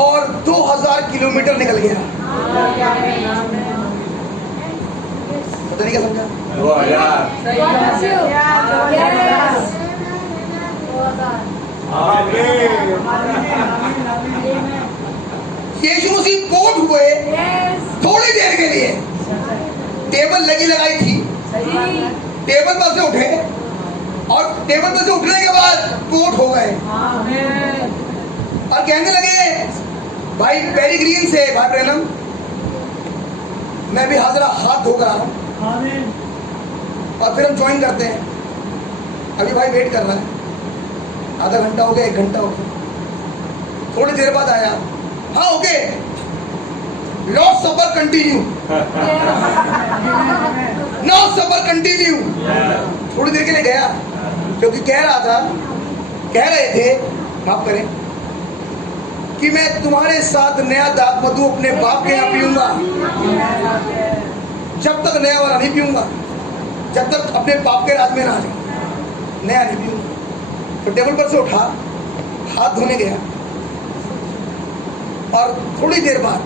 और 2000 किलोमीटर निकल गया। पता नहीं क्या समझा? यीशु मसीह पोट हुए थोड़ी देर के लिए, टेबल लगी लगाई थी, टेबल पर से उठे और टेबल पर से उठने के बाद पोट हो गए और कहने लगे भाई पेरी ग्रीन से, भाई ब्रैनम मैं भी हाजिर हाथ धोकर आ रहा हूँ और फिर हम ज्वाइन करते हैं। अभी भाई वेट कर रहा है, आधा घंटा हो गया, 1 घंटा हो गया, थोड़ी देर बाद आया, हाँ ओके, लॉर्ड सपर कंटिन्यू, नाउ सपर कंटिन्यू। थोड़ी देर के लिए गया क्योंकि कह रहे थे माफ करें कि मैं तुम्हारे साथ नया दाख मधु अपने बाप के यहाँ पीऊंगा, जब तक नया वाला नहीं पीऊंगा, जब तक अपने बाप के राज में ना आए, नया नहीं पीऊंगा। तो टेबल पर से उठा, हाथ धोने गया और थोड़ी देर बाद,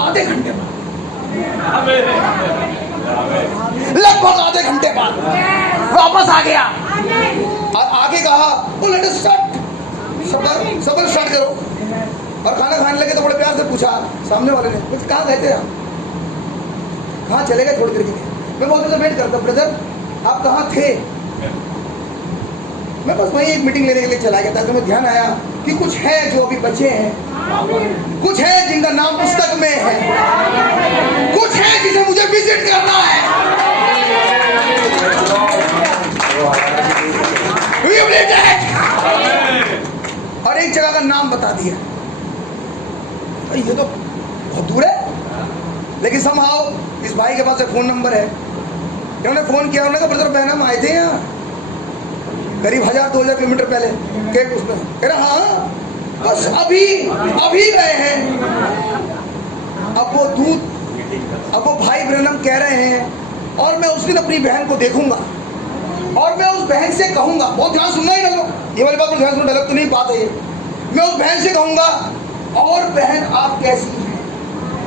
आधे घंटे बाद, लगभग आधे घंटे बाद वापस आ गया और आगे कहा लेट अस स्टार्ट, सबर स्टार्ट करो। और खाना खाने लगे तो बड़े प्यार से पूछा सामने वाले ने, कुछ कहाँ गए थे आप, कहाँ चले गए थोड़ी देर के लिए? मैं बहुत देर वेट करता, ब्रदर आप कहाँ थे? मैं बस वही एक मीटिंग लेने के लिए चला गया था, तो मुझे ध्यान आया कि कुछ है जो अभी बचे हैं, कुछ है जिनका नाम पुस्तक में है, कुछ है जिसे मुझे विजिट करना है। और एक जगह का नाम बता दिया, ये तो बहुत दूर है, लेकिन समहाउ इस भाई के पास एक फोन नंबर है। इन्होंने फोन किया, उन्होंने कहा ब्रदर बहन हम आए थे यहाँ करीब 1000-2000 किलोमीटर पहले के, उसमें कह रहा हाँ बस अभी गए हैं। अब वो दूत, अब वो भाई ब्रैनम कह रहे हैं और मैं उस दिन अपनी बहन को देखूंगा और मैं उस बहन से कहूंगा, बहुत ध्यान सुनना ही डालो, ये वाली बात ध्यान सुनना, डालो तो नहीं बात है ये। मैं उस बहन से कहूंगा, और बहन आप कैसी हैं?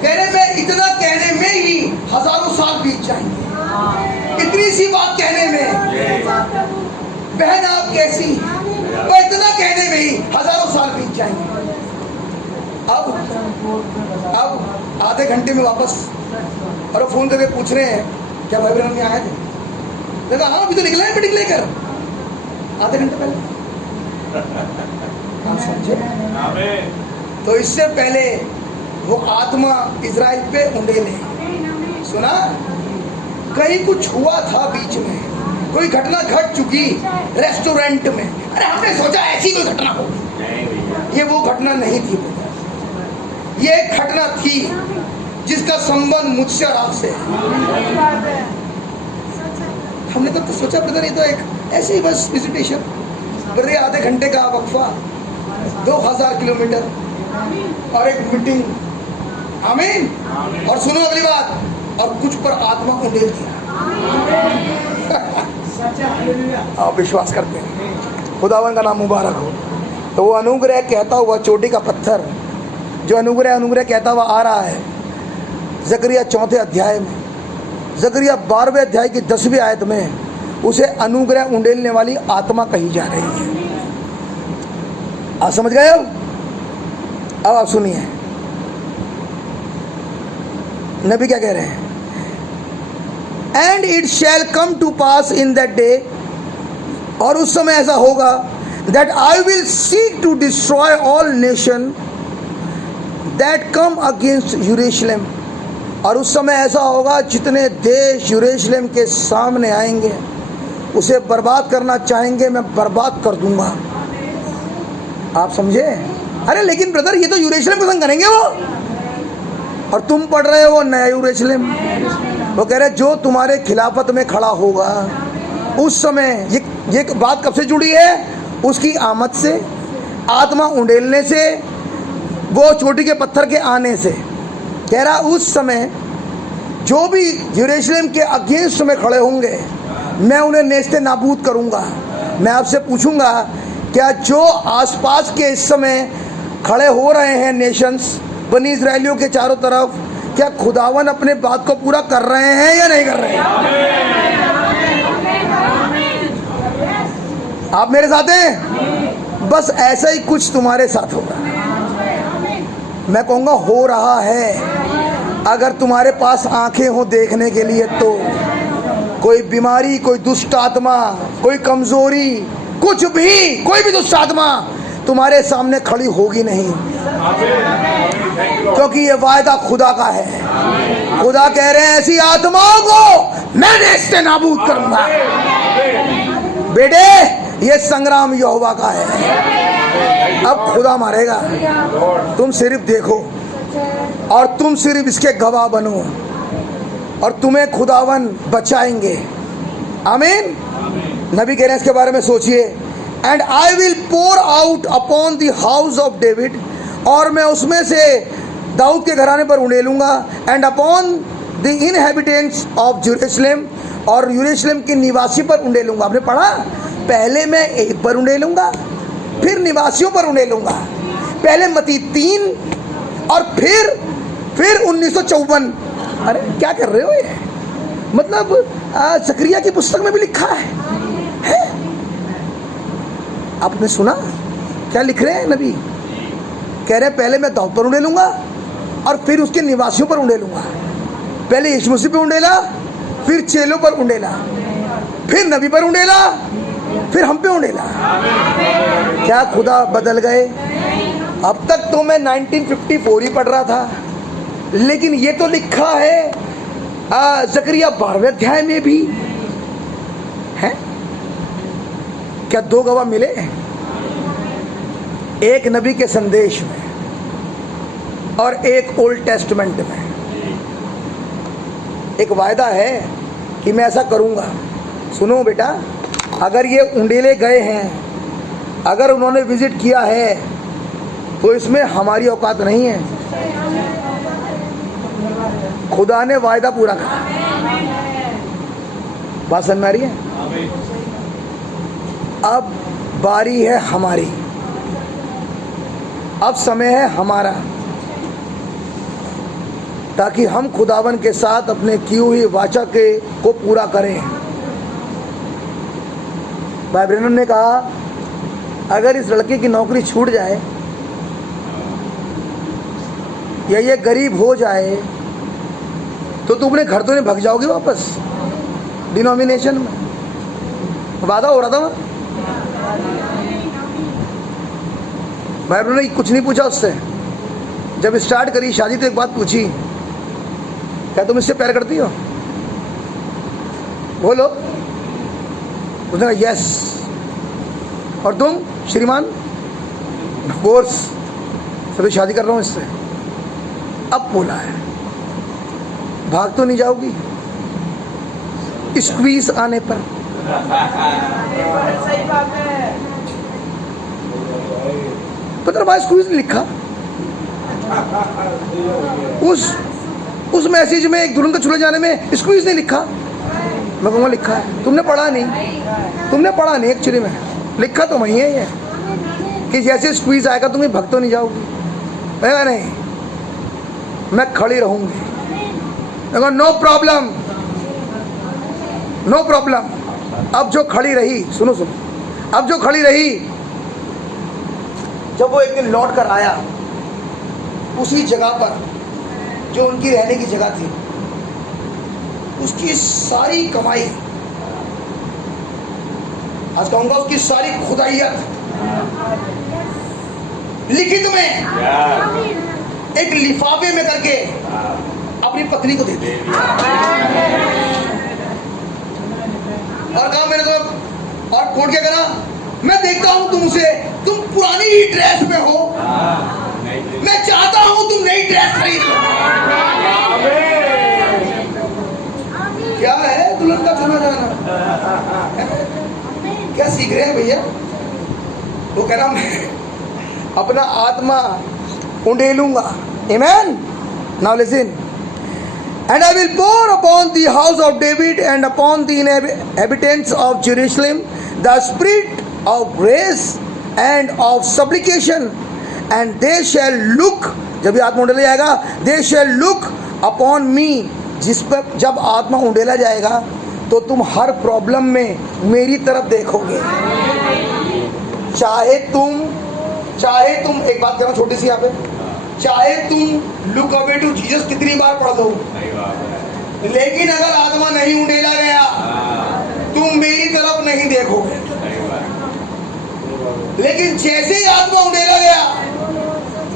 कह रहे मैं इतना कहने में ही हजारों साल बीत जाएंगे। इतनी सी बात कहने में, बहन आप कैसी, तो इतना कहने में ही हजारों साल बीत जाएंगे। अब आधे घंटे में वापस, और वो फोन करके पूछ रहे हैं क्या भाई ब्रह्म यहाँ आए थे? देखा हाँ अभी तो निकला है मीटिंग लेकर, आधे घंटे पहले। आप समझे? तो इससे पहले वो आत्मा इजराइल पे उंडेले, सुना कहीं कुछ हुआ था बीच में, कोई घटना घट चुकी रेस्टोरेंट में। अरे हमने सोचा ऐसी कोई घटना होगी, ये वो घटना नहीं थी। ये एक घटना थी जिसका संबंध मुझसे और आपसे है। हमने तो सोचा ब्रदर ये तो एक ऐसे ही बस विजिटेशन, ब्रदर आधे घंटे का वक्फा, 2000 किलोमीटर और एक मीटिंग। आमीन। और सुनो अगली बात, और कुछ पर आत्मा उंडेल दिया। आप विश्वास करते हैं? खुदावन का नाम मुबारक हो। तो वो अनुग्रह कहता हुआ चोटी का पत्थर, जो अनुग्रह कहता हुआ आ रहा है जकरिया 4 अध्याय में, जकरिया 12वें अध्याय की 10वीं आयत में, उसे अनुग्रह उंडेलने वाली आत्मा कही जा रही है। आप समझ गए? अब आप सुनिए नबी क्या कह रहे हैं। And it shall come to pass in that day, और उस समय ऐसा होगा, that I will seek to destroy all nation that come against यरूशलेम। और उस समय ऐसा होगा जितने देश यरूशलेम के सामने आएंगे, उसे बर्बाद करना चाहेंगे, मैं बर्बाद कर दूंगा। आप समझे? अरे लेकिन ब्रदर ये तो यरूशलेम को संग करेंगे वो, और तुम पढ़ रहे हो नया यरूशलेम। वो कह रहे जो तुम्हारे खिलाफत में खड़ा होगा उस समय, ये बात कब से जुड़ी है? उसकी आमद से, आत्मा उंडेलने से, वो चोटी के पत्थर के आने से। कह रहा उस समय जो भी यरूशलेम के अगेंस्ट में खड़े होंगे मैं उन्हें नेस्ते नाबूद करूंगा। मैं आपसे पूछूंगा, क्या जो आसपास के इस समय खड़े हो रहे हैं नेशंस, बनी इजराइलियों के चारों तरफ, क्या खुदावन अपने बात को पूरा कर रहे हैं या नहीं कर रहे हैं? आप मेरे साथ हैं? बस ऐसा ही कुछ तुम्हारे साथ होगा। मैं कहूँगा हो रहा है। अगर तुम्हारे पास आंखें हो देखने के लिए, तो कोई बीमारी, कोई दुष्ट आत्मा, कोई कमजोरी, कुछ भी, कोई भी दुष्ट आत्मा तुम्हारे सामने खड़ी होगी नहीं, क्योंकि ये वायदा खुदा का है। खुदा कह रहे हैं ऐसी आत्माओं को मैं नेस्ते नाबूद करूंगा। बेटे ये संग्राम यहोवा का है, अब खुदा मारेगा। तुम सिर्फ देखो और तुम सिर्फ इसके गवाह बनो, और तुम्हें खुदावन बचाएंगे। आमीन। नबी कह रहे हैं इसके बारे में सोचिए। And I will pour out upon the house of David, और मैं उसमें से दाऊद के घराने पर उंडेलूंगा। And upon the inhabitants of यरूशलेम, और यरूशलेम के निवासी पर उंडेलूंगा। आपने पढ़ा, पहले मैं एक पर उंडेलूंगा, फिर निवासियों पर उंडेलूंगा। पहले मती 3 और फिर 1954। अरे क्या कर रहे हो ये? मतलब जकरिया की पुस्तक में भी लिखा है? आपने सुना क्या लिख रहे हैं नबी? कह रहे हैं पहले मैं दाऊद पर उंडेलूंगा और फिर उसके निवासियों पर उंडेलूंगा। पहले यीशु मसीह पे उंडेला, फिर चेलों पर उंडेला, फिर नबी पर उंडेला, फिर हम पे उंडेला। क्या खुदा बदल गए? अब तक तो मैं 1954 ही पढ़ रहा था, लेकिन ये तो लिखा है जकरिया 12वें अध्याय में भी है। क्या 2 गवाह मिले? एक नबी के संदेश में और एक ओल्ड टेस्टमेंट में। एक वायदा है कि मैं ऐसा करूंगा। सुनो बेटा, अगर ये उंडेले गए हैं, अगर उन्होंने विजिट किया है, तो इसमें हमारी औकात नहीं है। खुदा ने वायदा पूरा करा। बात समझ में आ रही है? अब बारी है हमारी, अब समय है हमारा, ताकि हम खुदावन के साथ अपने की हुई वाचा को पूरा करें। भाई ब्रैनन ने कहा, अगर इस लड़के की नौकरी छूट जाए या ये गरीब हो जाए तो तुम अपने घर तो नहीं भाग जाओगे वापस डिनोमिनेशन में? वादा हो रहा था वहाँ। भाई ब्रैनन ने कुछ नहीं पूछा उससे। जब स्टार्ट करी शादी तो एक बात पूछी, क्या तुम इससे प्यार करती हो? बोलो। उसने कहा यस। और तुम श्रीमान? कोर्स सभी शादी कर रहा हूँ इससे। अब बोला है, भाग तो नहीं जाओगी स्क्वीज आने पर? सही बात है। पता भाई स्क्वीज नहीं लिखा उस मैसेज में। एक दुल्हन को चुने जाने में स्क्वीज नहीं लिखा। मैं कहूँगा लिखा है, तुमने पढ़ा नहीं एक्चुअली में लिखा तो वही है ये कि जैसे स्क्वीज आएगा तुम्हें भग तो नहीं जाओगी। मैं नहीं, मैं खड़ी रहूंगी। मैं नो प्रॉब्लम, नो प्रॉब्लम। अब जो खड़ी रही, सुनो, अब जो खड़ी रही, जब वो एक दिन लौट कर आया उसी जगह पर जो उनकी रहने की जगह थी, उसकी सारी कमाई, आज कहूंगा उसकी सारी खुदाइयत लिखित में एक लिफाफे में करके अपनी पत्नी को दे दी और कहा मेरे को, और कोट क्या करा, मैं देखता हूं तुम पुरानी ही ड्रेस में हो, मैं चाहता हूं तुम नई ड्रेस खरीद लो। क्या है दुल्हन का चुना जाना? क्या सीख रहे हैं भैया? वो कह रहा मैं अपना आत्मा उंडेलूंगा। आमेन। Now listen, and I will pour upon the house of David and upon the inhabitants of Jerusalem the spirit of grace and of supplication, and they shall look, जब ये आत्मा उंडेला जाएगा, they shall look upon me, जिस पर जब आत्मा उंडेला जाएगा तो तुम हर प्रॉब्लम में मेरी तरफ देखोगे। चाहे तुम एक बात कहना छोटी सी यहाँ पे, चाहे तुम लुक अवे टू जीसस कितनी बार पढ़ लो, लेकिन अगर आत्मा नहीं उंडेला गया तुम मेरी तरफ नहीं देखोगे। लेकिन जैसे ही आत्मा उंडेला गया,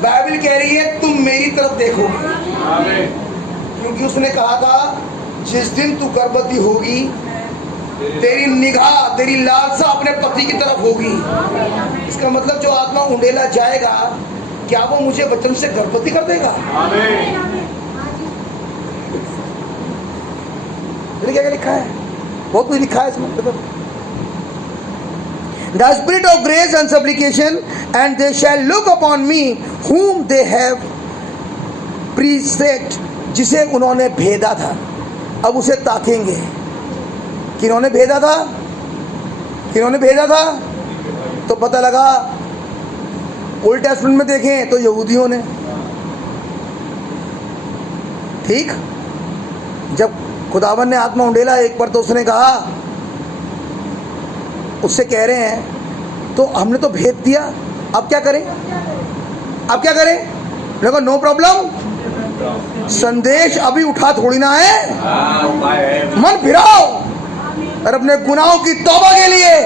बाइबल कह रही है तुम मेरी तरफ देखोगे, क्योंकि उसने कहा था जिस दिन तू गर्भवती होगी तेरी निगाह, तेरी लालसा अपने पति की तरफ होगी। इसका मतलब जो आत्मा उंडेला जाएगा, क्या वो मुझे वचन से गर्भवती कर देगा? क्या लिखा है? बहुत कुछ लिखा है इसमें। The spirit of grace and supplication, and they shall look upon me whom they have preset, जिसे उन्होंने भेदा था, अब उसे ताकेंगे। किन्होंने भेदा था? तो पता लगा ओल्ड टेस्टमेंट में देखें तो यहूदियों ने, ठीक, जब खुदावन ने आत्मा उंडेला एक पर तो उसने कहा, उससे कह रहे हैं तो हमने तो भेद दिया, अब क्या करें? देखो नो प्रॉब्लम, संदेश अभी उठा थोड़ी ना है, मन फिराओ और अपने गुनाहों की तौबा के लिए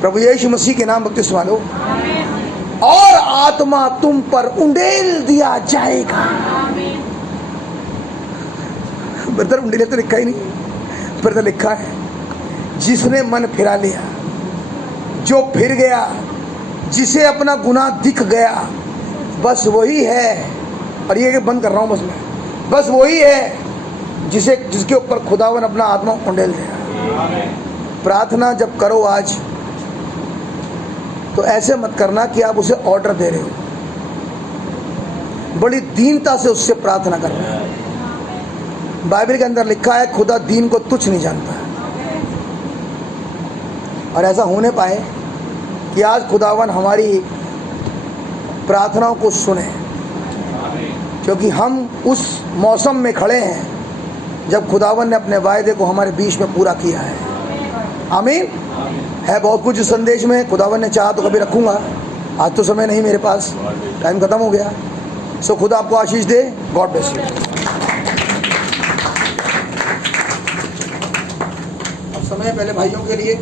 प्रभु यीशु मसीह के नाम बपतिस्मा लो और आत्मा तुम पर उंडेल दिया जाएगा। ब्रदर उंडेल तो लिखा ही नहीं, ब्रदर लिखा है जिसने मन फिरा लिया, जो फिर गया, जिसे अपना गुनाह दिख गया, बस वही है। और ये बंद कर रहा हूँ बस वही है जिसके ऊपर खुदावन अपना आत्मा उंडेल देगा। प्रार्थना जब करो आज तो ऐसे मत करना कि आप उसे ऑर्डर दे रहे हो, बड़ी दीनता से उससे प्रार्थना करना। बाइबल के अंदर लिखा है खुदा दीन को तुच्छ नहीं जानता। और ऐसा होने पाए कि आज खुदावन हमारी प्रार्थनाओं को सुने, क्योंकि हम उस मौसम में खड़े हैं जब खुदावन ने अपने वायदे को हमारे बीच में पूरा किया है। आमीन। है बहुत कुछ इस संदेश में, खुदावन ने चाहा तो कभी रखूंगा, आज तो समय नहीं मेरे पास, टाइम खत्म हो गया। सो खुदा आपको आशीष दे। God bless you. अब समय है पहले भाइयों के लिए।